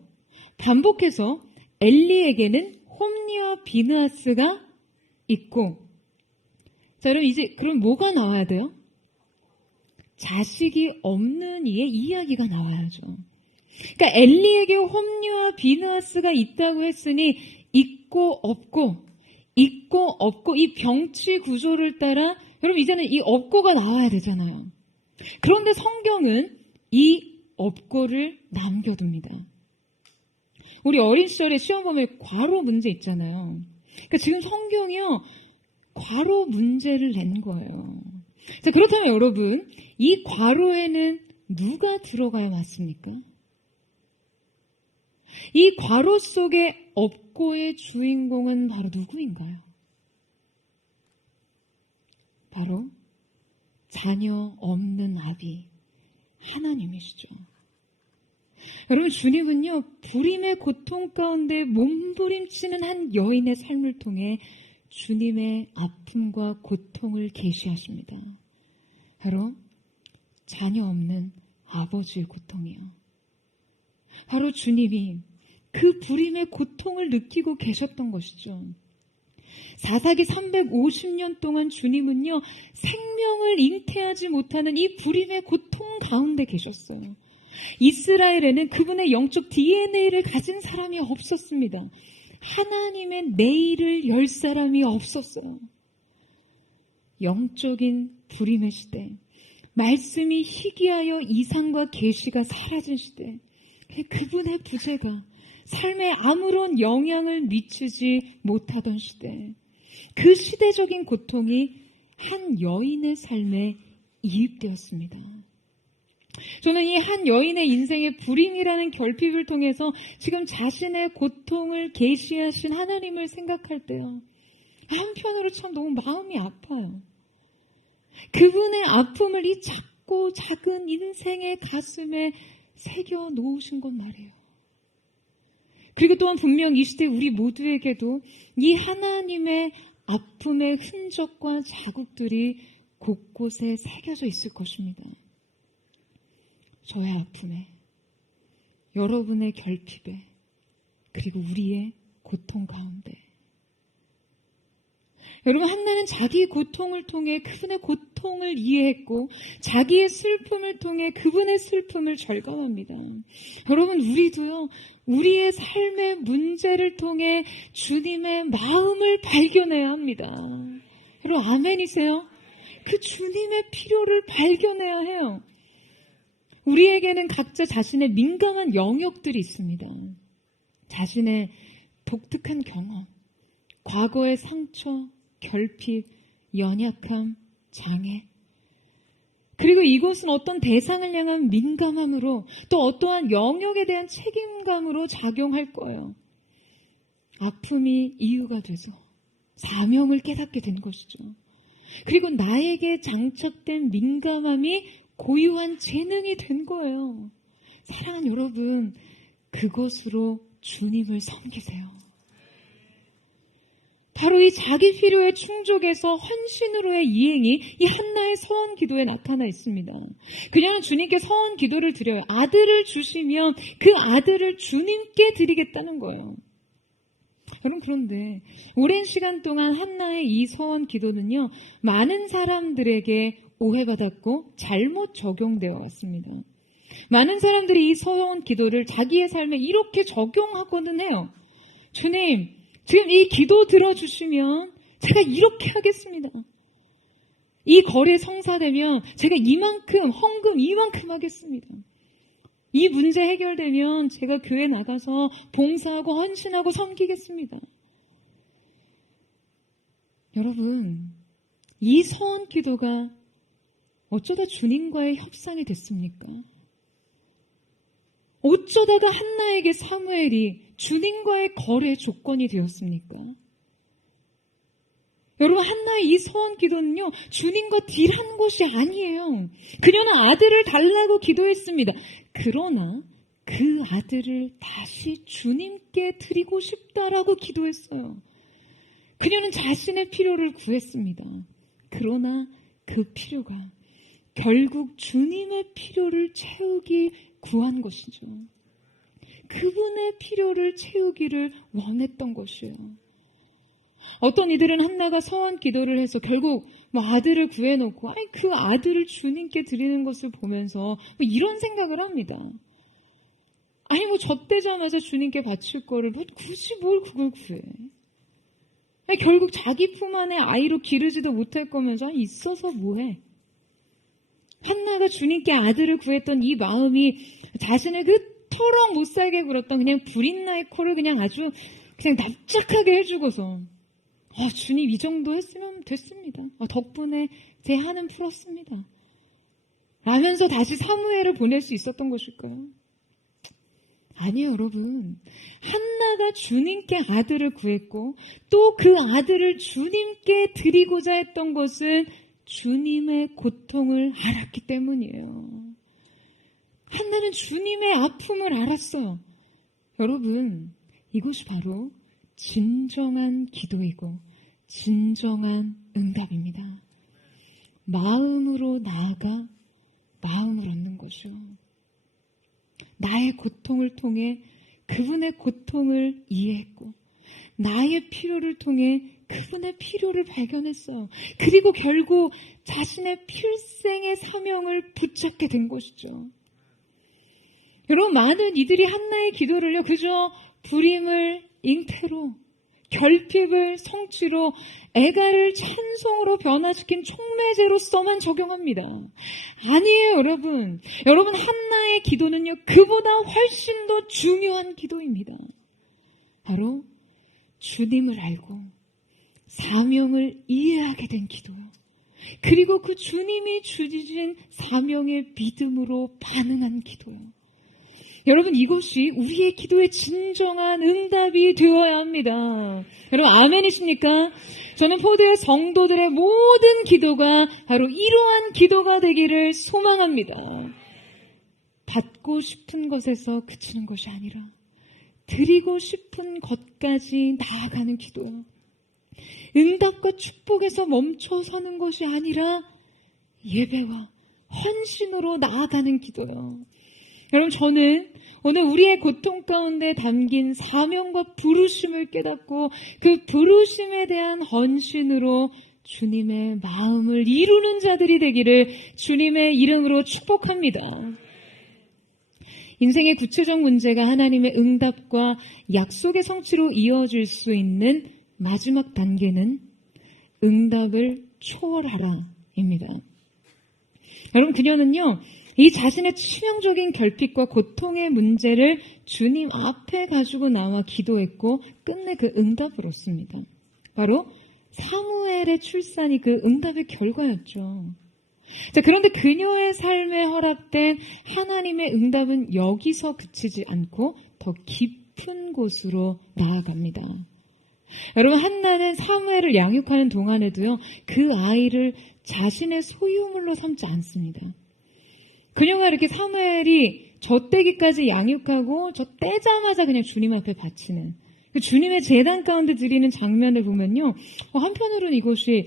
반복해서 엘리에게는 홈니와 비느하스가 있고, 자, 여러분 이제 그럼 뭐가 나와야 돼요? 자식이 없는 이의 이야기가 나와야죠. 그러니까 엘리에게 홈니와 비느하스가 있다고 했으니 있고 없고 이 병치 구조를 따라 여러분 이제는 이 없고가 나와야 되잖아요. 그런데 성경은 이 없고를 남겨둡니다. 우리 어린 시절에 시험 보면 괄호 문제 있잖아요. 그러니까 지금 성경이요, 괄호 문제를 낸 거예요. 자, 그렇다면 여러분, 이 괄호에는 누가 들어가야 맞습니까? 이 괄호 속에 없고의 주인공은 바로 누구인가요? 바로 자녀 없는 아비 하나님이시죠. 여러분, 주님은요, 불임의 고통 가운데 몸부림치는 한 여인의 삶을 통해 주님의 아픔과 고통을 계시하십니다. 바로 자녀 없는 아버지의 고통이요. 바로 주님이 그 불임의 고통을 느끼고 계셨던 것이죠. 사사기 350년 동안 주님은요, 생명을 잉태하지 못하는 이 불임의 고통 가운데 계셨어요. 이스라엘에는 그분의 영적 DNA를 가진 사람이 없었습니다. 하나님의 내일을 열 사람이 없었어요. 영적인 불임의 시대, 말씀이 희귀하여 이상과 계시가 사라진 시대, 그분의 부재가 삶에 아무런 영향을 미치지 못하던 시대, 그 시대적인 고통이 한 여인의 삶에 이입되었습니다. 저는 이 한 여인의 인생의 불임이라는 결핍을 통해서 지금 자신의 고통을 계시하신 하나님을 생각할 때요, 한편으로 참 너무 마음이 아파요. 그분의 아픔을 이 작고 작은 인생의 가슴에 새겨 놓으신 것 말이에요. 그리고 또한 분명 이 시대 우리 모두에게도 이 하나님의 아픔의 흔적과 자국들이 곳곳에 새겨져 있을 것입니다. 저의 아픔에, 여러분의 결핍에 그리고 우리의 고통 가운데. 여러분, 한나는 자기 고통을 통해 그분의 고통을 이해했고 자기의 슬픔을 통해 그분의 슬픔을 절감합니다. 여러분, 우리도요, 우리의 삶의 문제를 통해 주님의 마음을 발견해야 합니다. 여러분, 아멘이세요? 그 주님의 필요를 발견해야 해요. 우리에게는 각자 자신의 민감한 영역들이 있습니다. 자신의 독특한 경험, 과거의 상처, 결핍, 연약함, 장애. 그리고 이곳은 어떤 대상을 향한 민감함으로 또 어떠한 영역에 대한 책임감으로 작용할 거예요. 아픔이 이유가 돼서 사명을 깨닫게 된 것이죠. 그리고 나에게 장착된 민감함이 고유한 재능이 된 거예요. 사랑하는 여러분, 그것으로 주님을 섬기세요. 바로 이 자기 필요의 충족에서 헌신으로의 이행이 이 한나의 서원 기도에 나타나 있습니다. 그녀는 주님께 서원 기도를 드려요. 아들을 주시면 그 아들을 주님께 드리겠다는 거예요. 여러분, 그런데 오랜 시간 동안 한나의 이 서원 기도는요, 많은 사람들에게 오해받았고 잘못 적용되어 왔습니다. 많은 사람들이 이 서원 기도를 자기의 삶에 이렇게 적용하고는 해요. 주님, 지금 이 기도 들어주시면 제가 이렇게 하겠습니다. 이 거래 성사되면 제가 이만큼, 헌금 이만큼 하겠습니다. 이 문제 해결되면 제가 교회 나가서 봉사하고 헌신하고 섬기겠습니다. 여러분, 이 서원 기도가 어쩌다 주님과의 협상이 됐습니까? 어쩌다가 한나에게 사무엘이 주님과의 거래 조건이 되었습니까? 여러분, 한나의 이 서원 기도는요, 주님과 딜한 것이 아니에요. 그녀는 아들을 달라고 기도했습니다. 그러나 그 아들을 다시 주님께 드리고 싶다라고 기도했어요. 그녀는 자신의 필요를 구했습니다. 그러나 그 필요가 결국 주님의 필요를 채우기 구한 것이죠. 그분의 필요를 채우기를 원했던 것이에요. 어떤 이들은 한나가 서원 기도를 해서 결국 아들을 구해놓고 그 아들을 주님께 드리는 것을 보면서 이런 생각을 합니다. 젖대자마자 주님께 바칠 거를 굳이 뭘 그걸 구해. 결국 자기 품 안에 아이로 기르지도 못할 거면서 있어서 뭐해. 한나가 주님께 아들을 구했던 이 마음이 자신을 그토록 못살게 굴었던 그냥 불인나의 코를 그냥 아주 그냥 납작하게 해주고서 주님 이 정도 했으면 됐습니다. 덕분에 제 한은 풀었습니다. 라면서 다시 사무엘을 보낼 수 있었던 것일까요? 아니에요, 여러분. 한나가 주님께 아들을 구했고 또 그 아들을 주님께 드리고자 했던 것은 주님의 고통을 알았기 때문이에요. 한나는 주님의 아픔을 알았어요. 여러분, 이것이 바로 진정한 기도이고 진정한 응답입니다. 마음으로 나아가 마음을 얻는 것이요. 나의 고통을 통해 그분의 고통을 이해했고 나의 필요를 통해 그분의 필요를 발견했어요. 그리고 결국 자신의 필생의 사명을 붙잡게 된 것이죠. 여러분, 많은 이들이 한나의 기도를요, 그저 불임을 잉태로, 결핍을 성취로, 애가를 찬송으로 변화시킨 촉매제로서만 적용합니다. 아니에요, 여러분. 여러분, 한나의 기도는요, 그보다 훨씬 더 중요한 기도입니다. 바로 주님을 알고 사명을 이해하게 된 기도요. 그리고 그 주님이 주신 사명의 믿음으로 반응한 기도요. 여러분, 이것이 우리의 기도의 진정한 응답이 되어야 합니다. 여러분, 아멘이십니까? 저는 포도의 성도들의 모든 기도가 바로 이러한 기도가 되기를 소망합니다. 받고 싶은 것에서 그치는 것이 아니라 드리고 싶은 것까지 나아가는 기도요. 응답과 축복에서 멈춰서는 것이 아니라 예배와 헌신으로 나아가는 기도요. 여러분, 저는 오늘 우리의 고통 가운데 담긴 사명과 부르심을 깨닫고 그 부르심에 대한 헌신으로 주님의 마음을 이루는 자들이 되기를 주님의 이름으로 축복합니다. 인생의 구체적 문제가 하나님의 응답과 약속의 성취로 이어질 수 있는 마지막 단계는 응답을 초월하라입니다. 여러분, 그녀는요, 이 자신의 치명적인 결핍과 고통의 문제를 주님 앞에 가지고 나와 기도했고 끝내 그 응답을 얻습니다. 바로 사무엘의 출산이 그 응답의 결과였죠. 자, 그런데 그녀의 삶에 허락된 하나님의 응답은 여기서 그치지 않고 더 깊은 곳으로 나아갑니다. 여러분, 한나는 사무엘을 양육하는 동안에도요, 그 아이를 자신의 소유물로 삼지 않습니다. 그녀가 이렇게 사무엘이 젖대기까지 양육하고 저 떼자마자 그냥 주님 앞에 바치는 주님의 제단 가운데 드리는 장면을 보면요, 한편으로는 이것이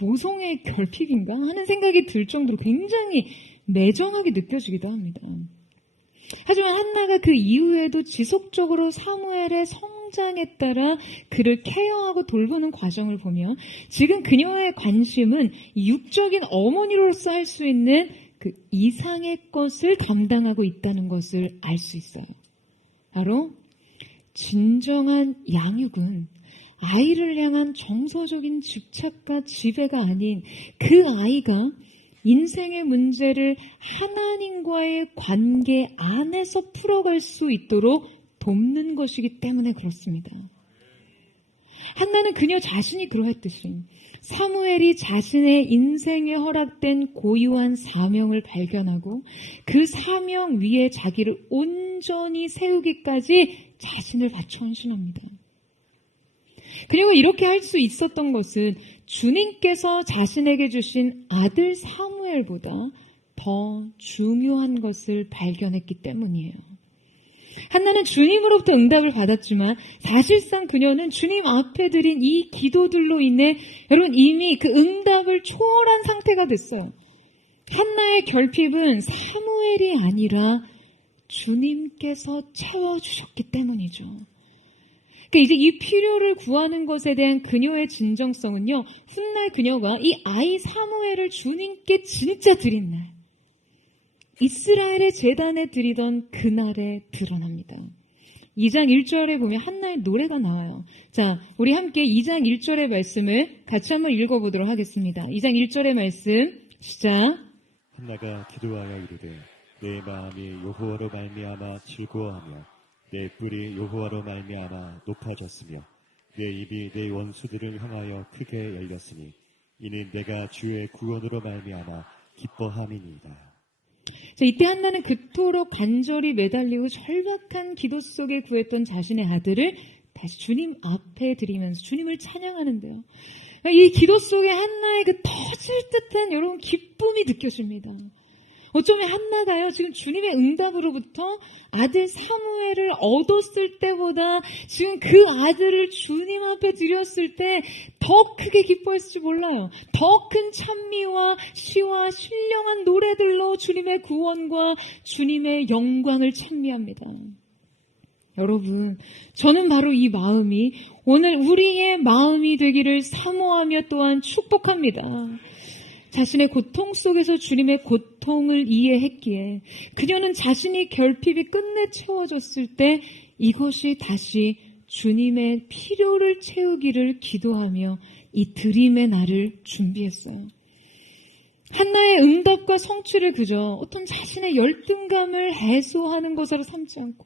모성의 결핍인가 하는 생각이 들 정도로 굉장히 매정하게 느껴지기도 합니다. 하지만 한나가 그 이후에도 지속적으로 사무엘의 성장에 따라 그를 케어하고 돌보는 과정을 보면 지금 그녀의 관심은 육적인 어머니로서 할 수 있는 그 이상의 것을 감당하고 있다는 것을 알 수 있어요. 바로 진정한 양육은 아이를 향한 정서적인 집착과 지배가 아닌 그 아이가 인생의 문제를 하나님과의 관계 안에서 풀어갈 수 있도록 돕는 것이기 때문에 그렇습니다. 한나는 그녀 자신이 그러했듯이 사무엘이 자신의 인생에 허락된 고유한 사명을 발견하고 그 사명 위에 자기를 온전히 세우기까지 자신을 바쳐 헌신합니다. 그녀가 이렇게 할 수 있었던 것은 주님께서 자신에게 주신 아들 사무엘보다 더 중요한 것을 발견했기 때문이에요. 한나는 주님으로부터 응답을 받았지만 사실상 그녀는 주님 앞에 드린 이 기도들로 인해 여러분 이미 그 응답을 초월한 상태가 됐어요. 한나의 결핍은 사무엘이 아니라 주님께서 채워주셨기 때문이죠. 그러니까 이제 이 필요를 구하는 것에 대한 그녀의 진정성은요, 훗날 그녀가 이 아이 사무엘을 주님께 진짜 드린 날, 이스라엘의 제단에 드리던 그날에 드러납니다. 2장 1절에 보면 한나의 노래가 나와요. 자, 우리 함께 2장 1절의 말씀을 같이 한번 읽어보도록 하겠습니다. 2장 1절의 말씀 시작. 한나가 기도하여 이르되 내 마음이 여호와로 말미암아 즐거워하며 내 뿔이 여호와로 말미암아 높아졌으며 내 입이 내 원수들을 향하여 크게 열렸으니 이는 내가 주의 구원으로 말미암아 기뻐함이니이다. 자, 이때 한나는 그토록 간절히 매달리고 절박한 기도 속에 구했던 자신의 아들을 다시 주님 앞에 드리면서 주님을 찬양하는데요. 이 기도 속에 한나의 그 터질 듯한 여러분 기쁨이 느껴집니다. 어쩌면 한나가요, 지금 주님의 응답으로부터 아들 사무엘을 얻었을 때보다 지금 그 아들을 주님 앞에 드렸을 때 더 크게 기뻐했을지 몰라요. 더 큰 찬미와 시와 신령한 노래들로 주님의 구원과 주님의 영광을 찬미합니다. 여러분, 저는 바로 이 마음이 오늘 우리의 마음이 되기를 사모하며 또한 축복합니다. 자신의 고통 속에서 주님의 고통을 이해했기에 그녀는 자신이 결핍이 끝내 채워졌을 때 이것이 다시 주님의 필요를 채우기를 기도하며 이 드림의 날을 준비했어요. 한나의 응답과 성취를 그저 어떤 자신의 열등감을 해소하는 것으로 삼지 않고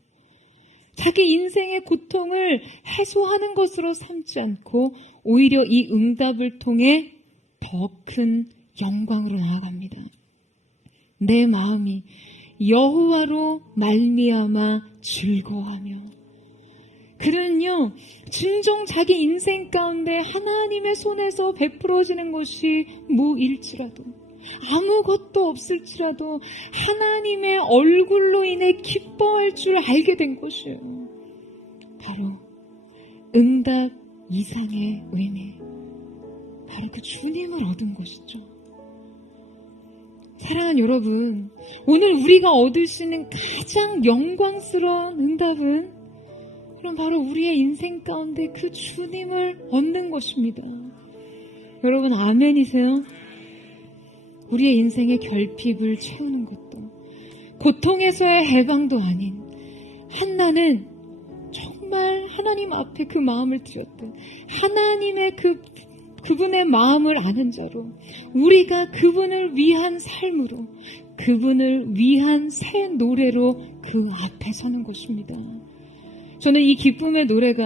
자기 인생의 고통을 해소하는 것으로 삼지 않고 오히려 이 응답을 통해 더 큰 영광으로 나아갑니다. 내 마음이 여호와로 말미암아 즐거워하며 그는요 진정 자기 인생 가운데 하나님의 손에서 베풀어지는 것이 무일지라도 아무것도 없을지라도 하나님의 얼굴로 인해 기뻐할 줄 알게 된 것이에요. 바로 응답 이상의 의미, 바로 그 주님을 얻은 것이죠. 사랑하는 여러분, 오늘 우리가 얻을 수 있는 가장 영광스러운 응답은 그럼 바로 우리의 인생 가운데 그 주님을 얻는 것입니다. 여러분 아멘이세요? 우리의 인생의 결핍을 채우는 것도, 고통에서의 해방도 아닌 한나는 정말 하나님 앞에 그 마음을 드렸던 하나님의 그분의 마음을 아는 자로, 우리가 그분을 위한 삶으로, 그분을 위한 새 노래로 그 앞에 서는 것입니다. 저는 이 기쁨의 노래가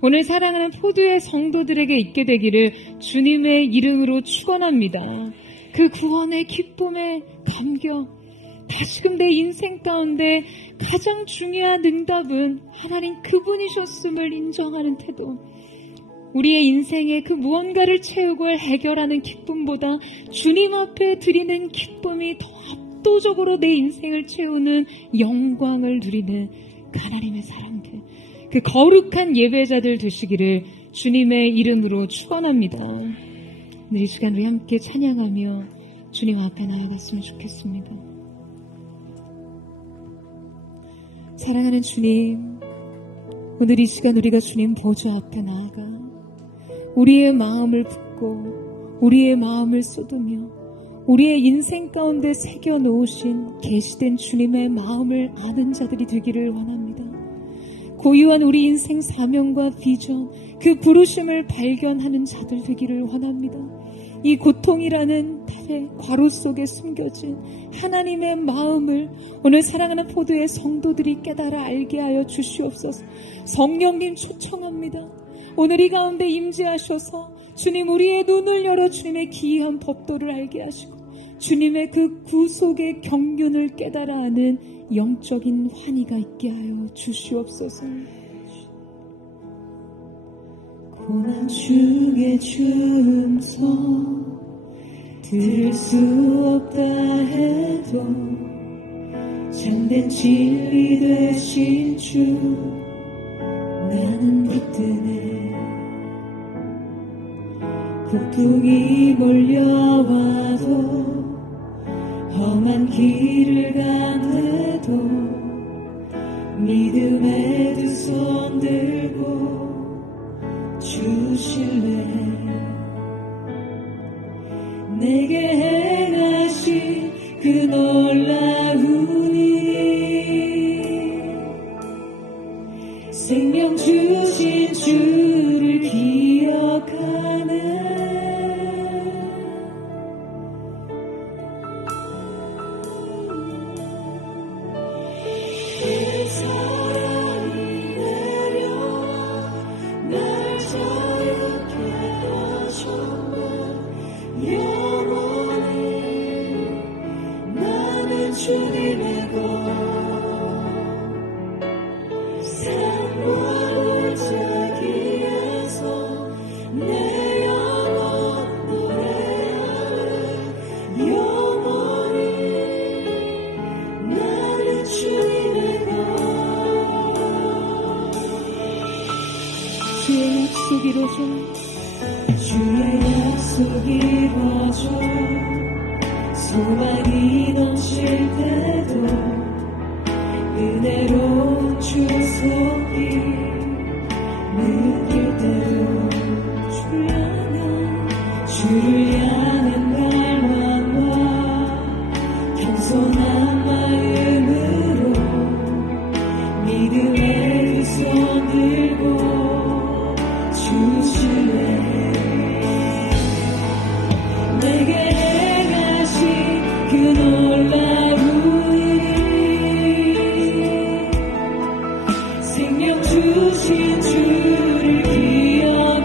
오늘 사랑하는 포도의 성도들에게 있게 되기를 주님의 이름으로 축원합니다. 그 구원의 기쁨에 감격, 다시금 내 인생 가운데 가장 중요한 응답은 하나님 그분이셨음을 인정하는 태도, 우리의 인생의 그 무언가를 채우고 해결하는 기쁨보다 주님 앞에 드리는 기쁨이 더 압도적으로 내 인생을 채우는 영광을 누리는 그 하나님의 사람들, 그 거룩한 예배자들 되시기를 주님의 이름으로 축원합니다. 오늘 이 시간 우리 함께 찬양하며 주님 앞에 나아갔으면 좋겠습니다. 사랑하는 주님, 오늘 이 시간 우리가 주님 보좌 앞에 나아가 우리의 마음을 붓고 우리의 마음을 쏟으며 우리의 인생 가운데 새겨놓으신 계시된 주님의 마음을 아는 자들이 되기를 원합니다. 고유한 우리 인생 사명과 비전, 그 부르심을 발견하는 자들 되기를 원합니다. 이 고통이라는 달의 괄호 속에 숨겨진 하나님의 마음을 오늘 사랑하는 포도의 성도들이 깨달아 알게 하여 주시옵소서. 성령님 초청합니다. 오늘 이 가운데 임재하셔서 주님 우리의 눈을 열어 주님의 기이한 법도를 알게 하시고 주님의 그 구속의 경륜을 깨달아 아는 영적인 환희가 있게 하여 주시옵소서. 고난 중에 주음성 들을 수 없다 해도 참된 진리 되신 주 나는 붙드네. 폭풍이 몰려와도 험한 길을 가해도 믿음의 두 손 들고 주실래. 내게 행하신 그 놀라운 일, 생명 주신 주를 기억하네. 그 사랑이 내려와 날 자유케 하셨네. 영원히 나는 주님의 것, 산과 자기에서 내 영혼 노래하네. 영원히 나는 주님의 것. 주의 약속이 이루어져, 주의 약속이 이루어져, 소망이 넘칠 때도 은혜로운 주속이 느낄 때도 주를 향한 갈망과 겸손한 마음으로 믿음의 두 손 들고 주실래. 내게 행하신 그 놀라운 일, 생명 주신 주를 기억하네.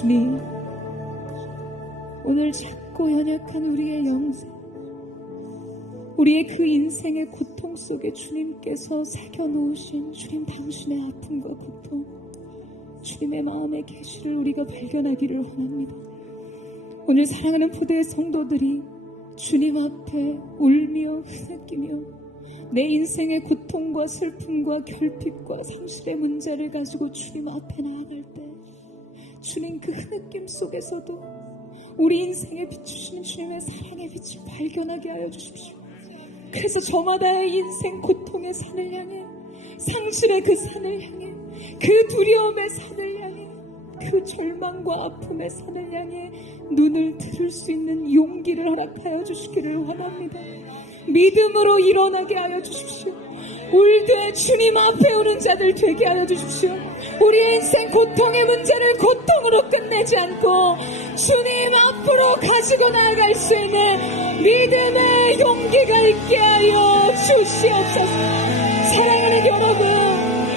주님, 오늘 작고 연약한 우리의 영생, 우리의 그 인생의 고통 속에 주님께서 새겨놓으신 주님 당신의 아픔과 고통, 주님의 마음의 계시를 우리가 발견하기를 원합니다. 오늘 사랑하는 포도의 성도들이 주님 앞에 울며 흐느끼며 내 인생의 고통과 슬픔과 결핍과 상실의 문제를 가지고 주님 앞에 나아갈 때 주님 그 흐느낌 속에서도 우리 인생에 비추시는 주님의 사랑의 빛을 발견하게 하여 주십시오. 그래서 저마다의 인생 고통의 산을 향해, 상실의 그 산을 향해, 그 두려움의 산을 향해, 그 절망과 아픔의 산을 향해 눈을 들을 수 있는 용기를 허락하여 주시기를 원합니다. 믿음으로 일어나게 하여 주십시오. 울되 주님 앞에 오는 자들 되게 하여 주십시오. 우리의 인생 고통의 문제를 고통으로 끝내지 않고 주님 앞으로 가지고 나아갈 수 있는 믿음의 용기가 있게 하여 주시옵소서. 사랑하는 여러분,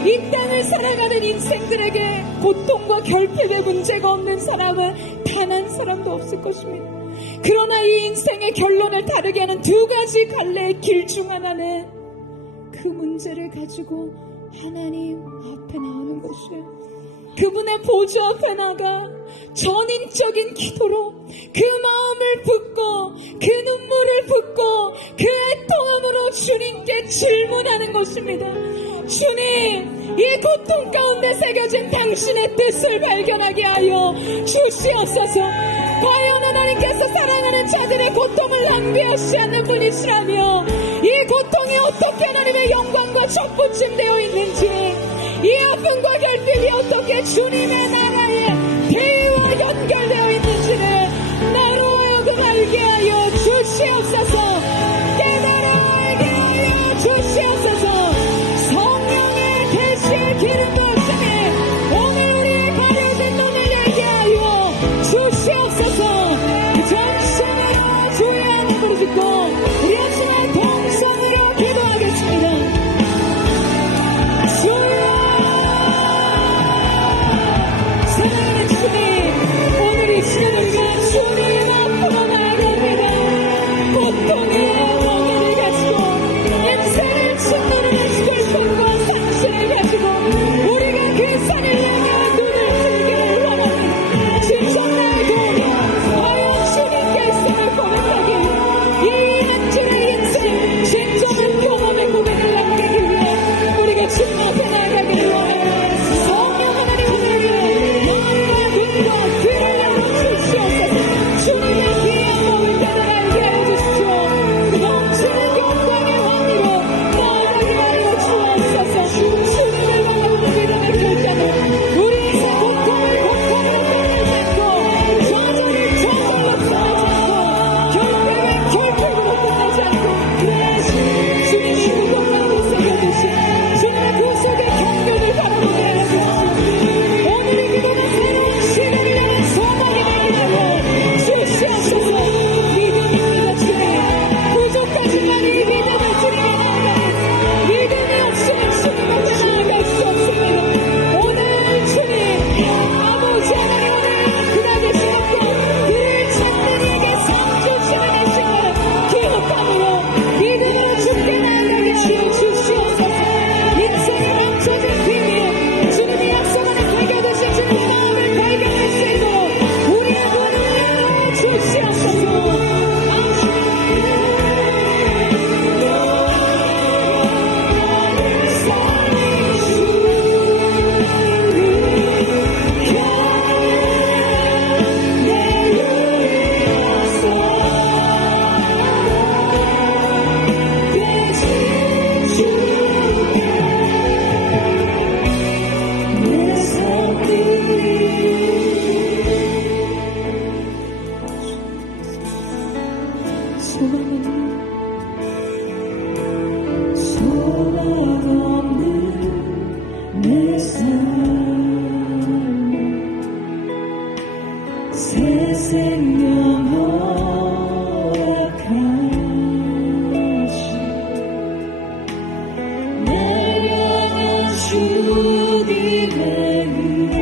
이 땅을 살아가는 인생들에게 고통과 결핍의 문제가 없는 사람은 단 한 사람도 없을 것입니다. 그러나 이 인생의 결론을 다르게 하는 두 가지 갈래의 길 중 하나는 그 문제를 가지고 하나님 앞에 나오는 것이에요. 그분의 보좌 앞에 나가 전인적인 기도로 그 마음을 붓고 그 눈물을 붓고 그 애통함으로 주님께 질문하는 것입니다. 주님, 이 고통 가운데 새겨진 당신의 뜻을 발견하게 하여 주시옵소서. 과연 하나님께서 사랑하는 자들의 고통을 낭비하시지 않는 분이시라며 이 고통이 어떻게 하나님의 영광과 접붙임되어 있는지, 이 아픔과 결핍이 어떻게 주님의 나라의 대의와 연결되어 있는지를 나로 하여금 알게 하여 주시옵소서. 깨달아 알게 하여 주시옵소서. 성령의 계시의 기름 부으심이 오늘 우리의 가려진 눈을 열게 하여 주시옵소서. 그 전심으로 주의 이름을 부르짖고 우리 아침에 동성으로 기도하겠습니다. 주여, 사랑하는 주님, 오늘 이 시간 우리가 주님 앞으로 나아갑니다. 고통의 멍에를 가지고 인생을 짓누르는 골통과 상실을 가지고 우리가 그 산을 향해 눈을 들기를 원합니다. 진정을 알고 과연 주님께서를 고백하기, 이 남주의 인생 진정한 경험의 고백을 남기기 위해 우리가 주님 앞에 나아가기를 원합니다. 성령 하나님 우리에게 마음과 눈과 귀를 열어주시옵소서. 주님의 귀한 몸을 깨달게 하여 주시오. 넘치는 영광의 왕으로 나아가게 하여 주옵소서. 주님을 바라보는 믿음의 결단을 우리 인생 고통을 고통으로 끝내지 않고 저주를 저주로 끝내지 않고 결핍을 결핍으로 끝내지 않고 주님의 구속 가운데 새겨주신 주님의 구속의 경륜을 바라보게 하여 주시오. 오늘의 기도는 새로운 시대를 향한 소망이 되게 하여 주시옵소서. 믿음입니다. 주님, 부족하지만 이 믿음을 주님께 나아가는 믿음이 없으면 주님 앞에 나아갈 수 없습니다. 오늘 주님, 아버지 하나님 그가 계시고 그를 찾는 이에게 상 주시는 하신 것을 기억함으로 믿음으로 주께 나아가게 하여 주시옵소서. 인생의 감춰진 비밀, 주님이 약속하는 새겨주신 주님의 마음을 발견할 수 있도록 우리의 눈을 열어 주시옵소서. 새 생명 허락하시 내려온 주님의 은혜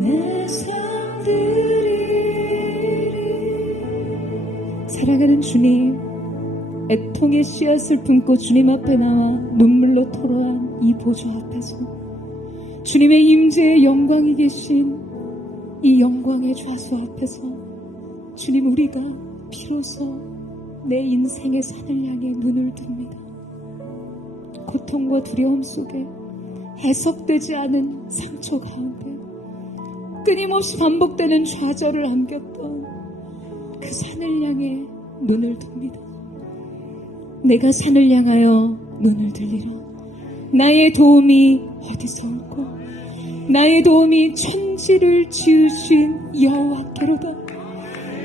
내 삶 드리리. 사랑하는 주님, 애통의 씨앗을 품고 주님 앞에 나와 눈물로 토로한 이 보좌 앞에서 주님의 임재의 영광이 계신 이 영광의 좌수 앞에서 주님, 우리가 비로소 내 인생의 산을 향해 눈을 듭니다. 고통과 두려움 속에 해석되지 않은 상처 가운데 끊임없이 반복되는 좌절을 안겼던 그 산을 향해 눈을 듭니다. 내가 산을 향하여 눈을 들리라. 나의 도움이 어디서 올고 나의 도움이 천지를 지으신 여호와께로다.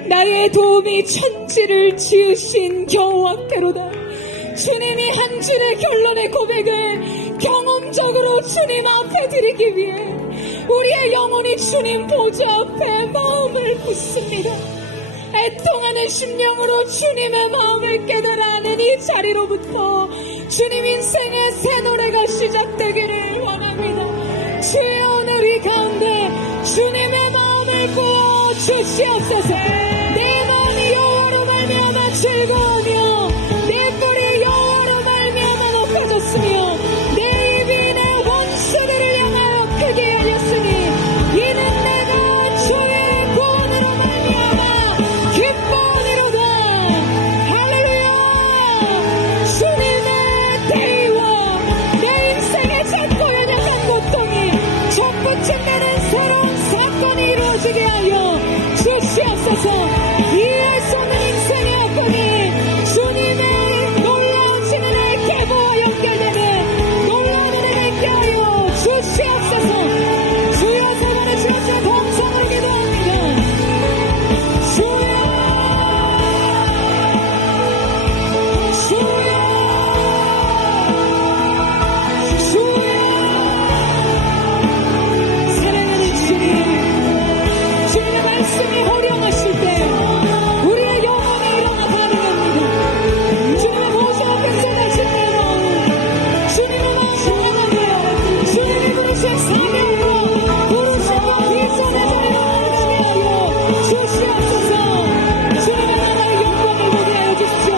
나의 도움이 천지를 지으신 여호와께로다. 주님이 한 줄의 결론의 고백을 경험적으로 주님 앞에 드리기 위해 우리의 영혼이 주님 보좌 앞에 마음을 굳습니다. 애통하는 심령으로 주님의 마음을 깨달아하는 이 자리로부터 주님 인생의 새 노래가 시작되기를 원합니다. 주의 오늘 이 가운데 주님의 마음을 부어 주시옵소서. 내 마음이 여호와로 말미암아 즐거우며 내 뿔이 여호와로 말미암아 높아졌으며 내 입이 내 원수들을 향하여 크게 열렸으니 이는 내가 주의 구원으로 말미암아 기뻐하리로다. 할렐루야. 주님의 대의와 내 인생의 작고 연약한 고통이 접붙임되는 새로운 사건이 이루어지게 하여 주시옵소서. 이해할 수 없는 인생의 아픔이 주님의 놀라운 진은의 계보와 연결되는 놀라운 은혜를 있게 하여 주시옵소서. 주여, 세 번의 주여서 동성으로 기도합니다. 주여, 주여, 주여. 사랑하는 주님, 주님의 말씀이 호령하실 때 우리의 영혼이 일어나 반응합니다. 주님의 보좌 앞에 쏟아질 때마다 주님의 마음을 향하며 주님이 부르신 사명으로 부르시고 비전의 노래를 나누게 하여 주시옵소서. 주님의 나라의 영광을 보게 하여 주십시오.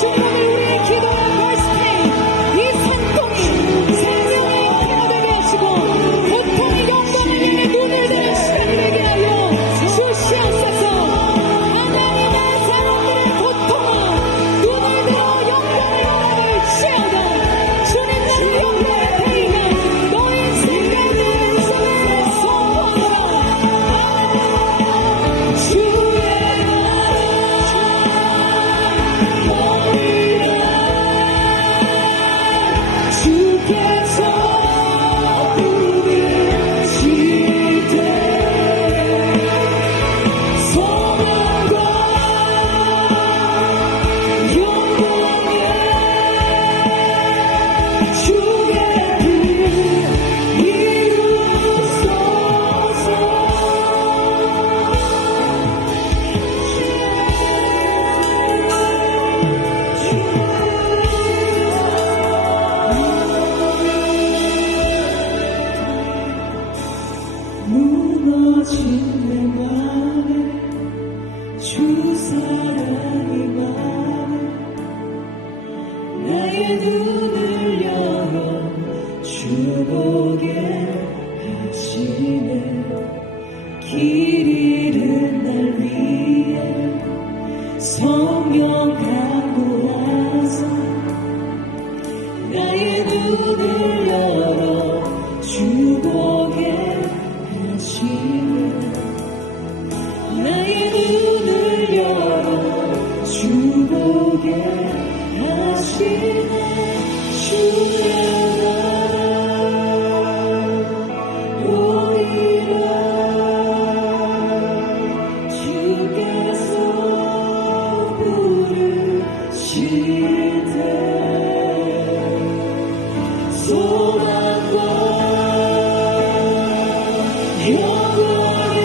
주님이 우리의 기도의 벌스테인, 이 산통이 생명의 형태가 되게 하시고 고통이 영광을 향해 눈을 드는 시간이 되게 하여 주시옵소서. 하나님의 사람들의 고통아, 눈을 들어 영광의 영광을 취하다. 주님 나의 영광의 대의가 너의 생각을 속에 선포하라. 주의 주께서 부르실 때 소망과 영광에 주의 뜻 이루소서. 무너진 내 맘에 주 사랑이 많아. 나의 눈을 열어 주 보게 하시네. 길 잃은 날 위해 성령 강구하사 나의 눈을 열어 주 보게 하시네. 나의 눈을 열어 주 보게 하시네. 주의 나라 보이라. 주께서 부르실 때 소망과 영광에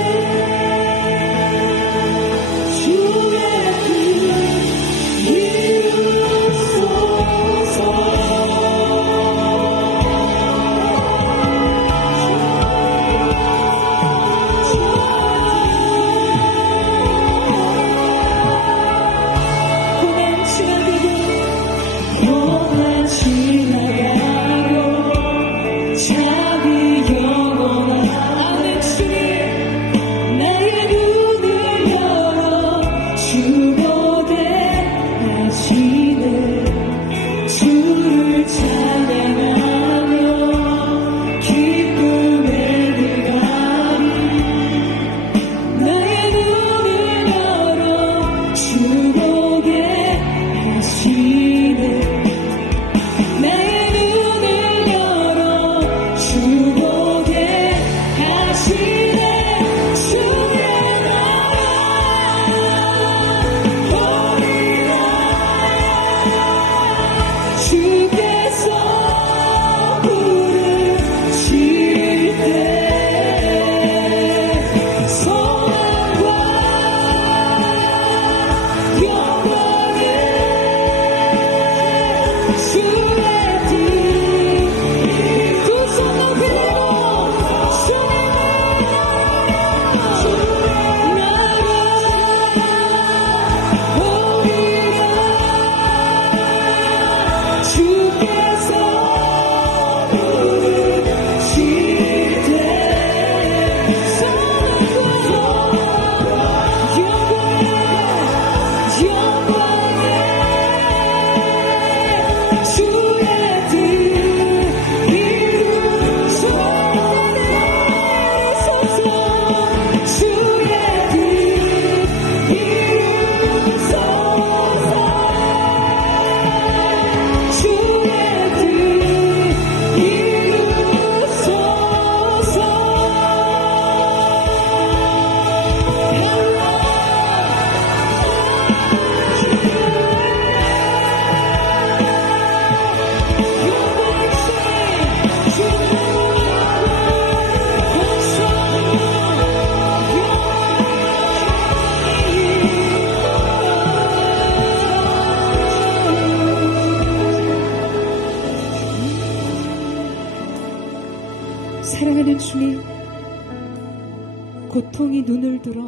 고통이 눈을 들어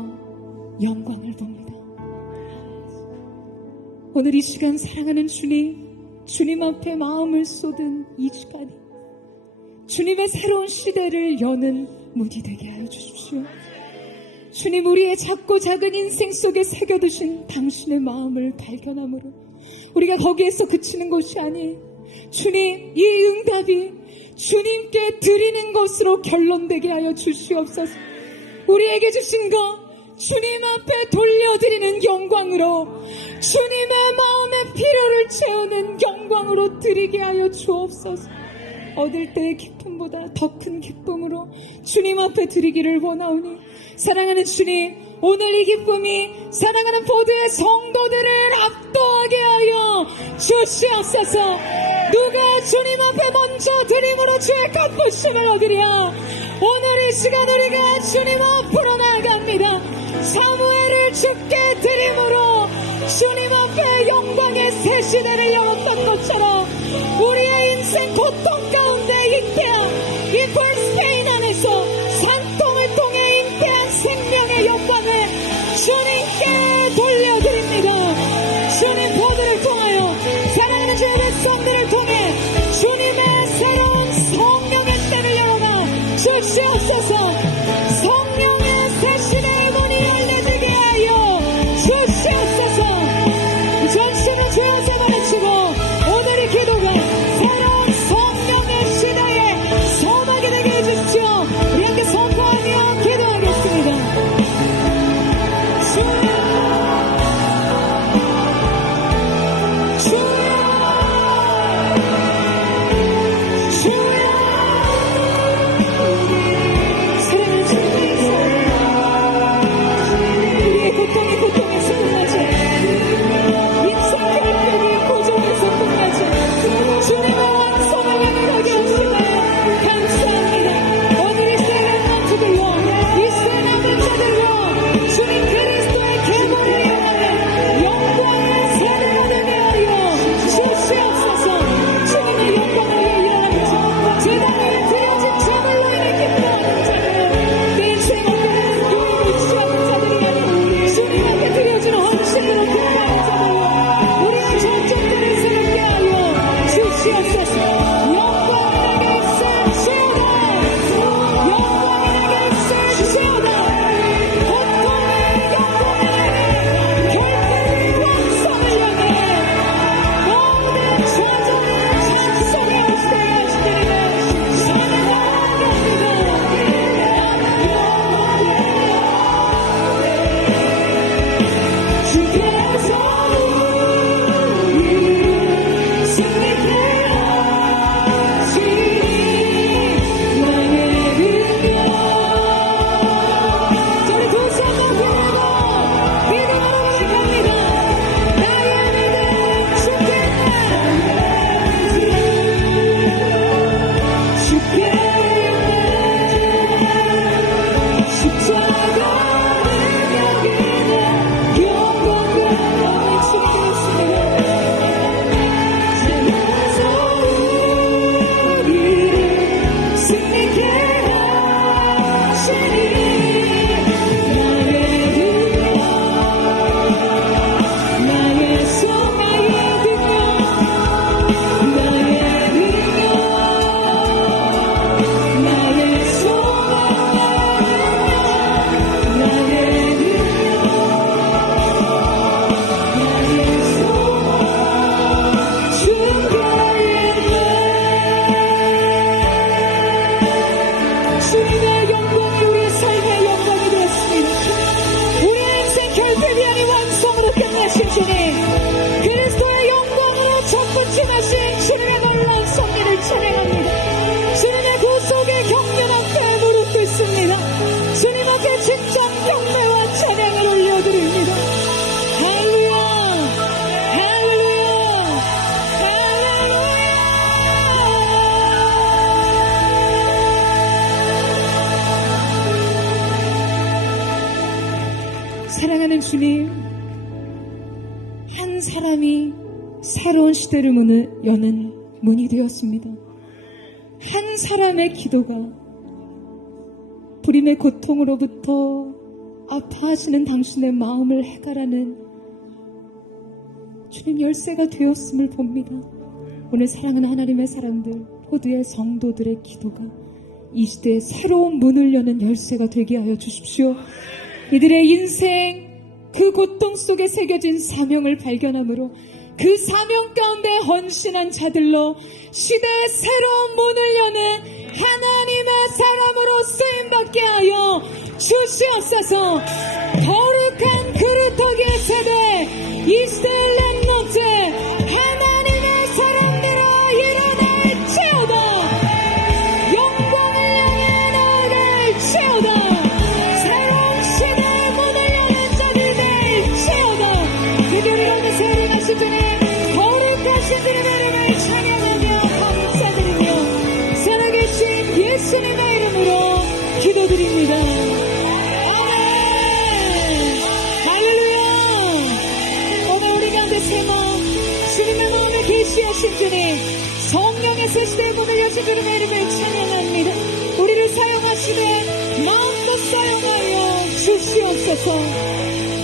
영광을 봅니다. 오늘 이 시간 사랑하는 주님 앞에 마음을 쏟은 이 시간이 주님의 새로운 시대를 여는 문이 되게 하여 주십시오. 주님, 우리의 작고 작은 인생 속에 새겨두신 당신의 마음을 발견함으로 우리가 거기에서 그치는 것이 아니, 주님, 이 응답이 주님께 드리는 것으로 결론되게 하여 주시옵소서. 우리에게 주신 것 주님 앞에 돌려드리는 영광으로, 주님의 마음의 필요를 채우는 영광으로 드리게 하여 주옵소서. 얻을 때의 기쁨보다 더 큰 기쁨으로 주님 앞에 드리기를 원하오니, 사랑하는 주님, 오늘 이 기쁨이 사랑하는 보드의 성도들을 압도하게 하여 주시옵소서. 누가 주님 앞에 먼저 드림으로 주의 값부심을 얻으랴. 오늘 이 시간 우리가 주님 앞으로 나아갑니다. 사무엘을 주께 드림으로 주님 앞에 영광의 새 시대를 열었던 것처럼 우리의 인생 고통 가운데 잉태한 이 골스페인 안에서 산통을 통해 잉태한 생명의 영광을 주님께 돌려드립니다. 주님 보드를 통하여 사랑하는 주의 백성들을 통해 주님의 새로운 성령의 때를 열어놔 주시옵소서. 성령의 새 시대의 문이 열려지게 하여 주시옵소서. 전신을 주 안에서 말해주고 오늘의 기도가 새로운 성령의 시대에 선하게 되게 해주십시오. 우리 함께 선포하며 기도하겠습니다. 사랑하는 주님, 한 사람이 새로운 시대를 여는 문이 되었습니다. 한 사람의 기도가 불임의 고통으로부터 아파하시는 당신의 마음을 해결하는 주님 열쇠가 되었음을 봅니다. 오늘 사랑하는 하나님의 사람들, 포도의 성도들의 기도가 이 시대에 새로운 문을 여는 열쇠가 되게 하여 주십시오. 이들의 인생, 그 고통 속에 새겨진 사명을 발견함으로 그 사명 가운데 헌신한 자들로 시대의 새로운 문을 여는 하나님의 사람으로 쓰임받게 하여 주시옵소서. 거룩한 그루터기의 세대, 이 시대의 렘넌트 하나님의 사람들아 일어날지어다. 영광을 향해 나아갈지어다. 새로운 시대의 문을 여는 자들 될지어다. 그들을 어느 세를 하실 주님, 거룩하신 주님의 이름을 찬양하며 감사드리며 살아계신 예수님의 이름으로 기도드립니다. 주님의 마음에 계시하신 주님, 성령의 새 시대의 문을 여신 주님의 이름을 찬양합니다. 우리를 사용하시되 마음껏 사용하여 주시옵소서.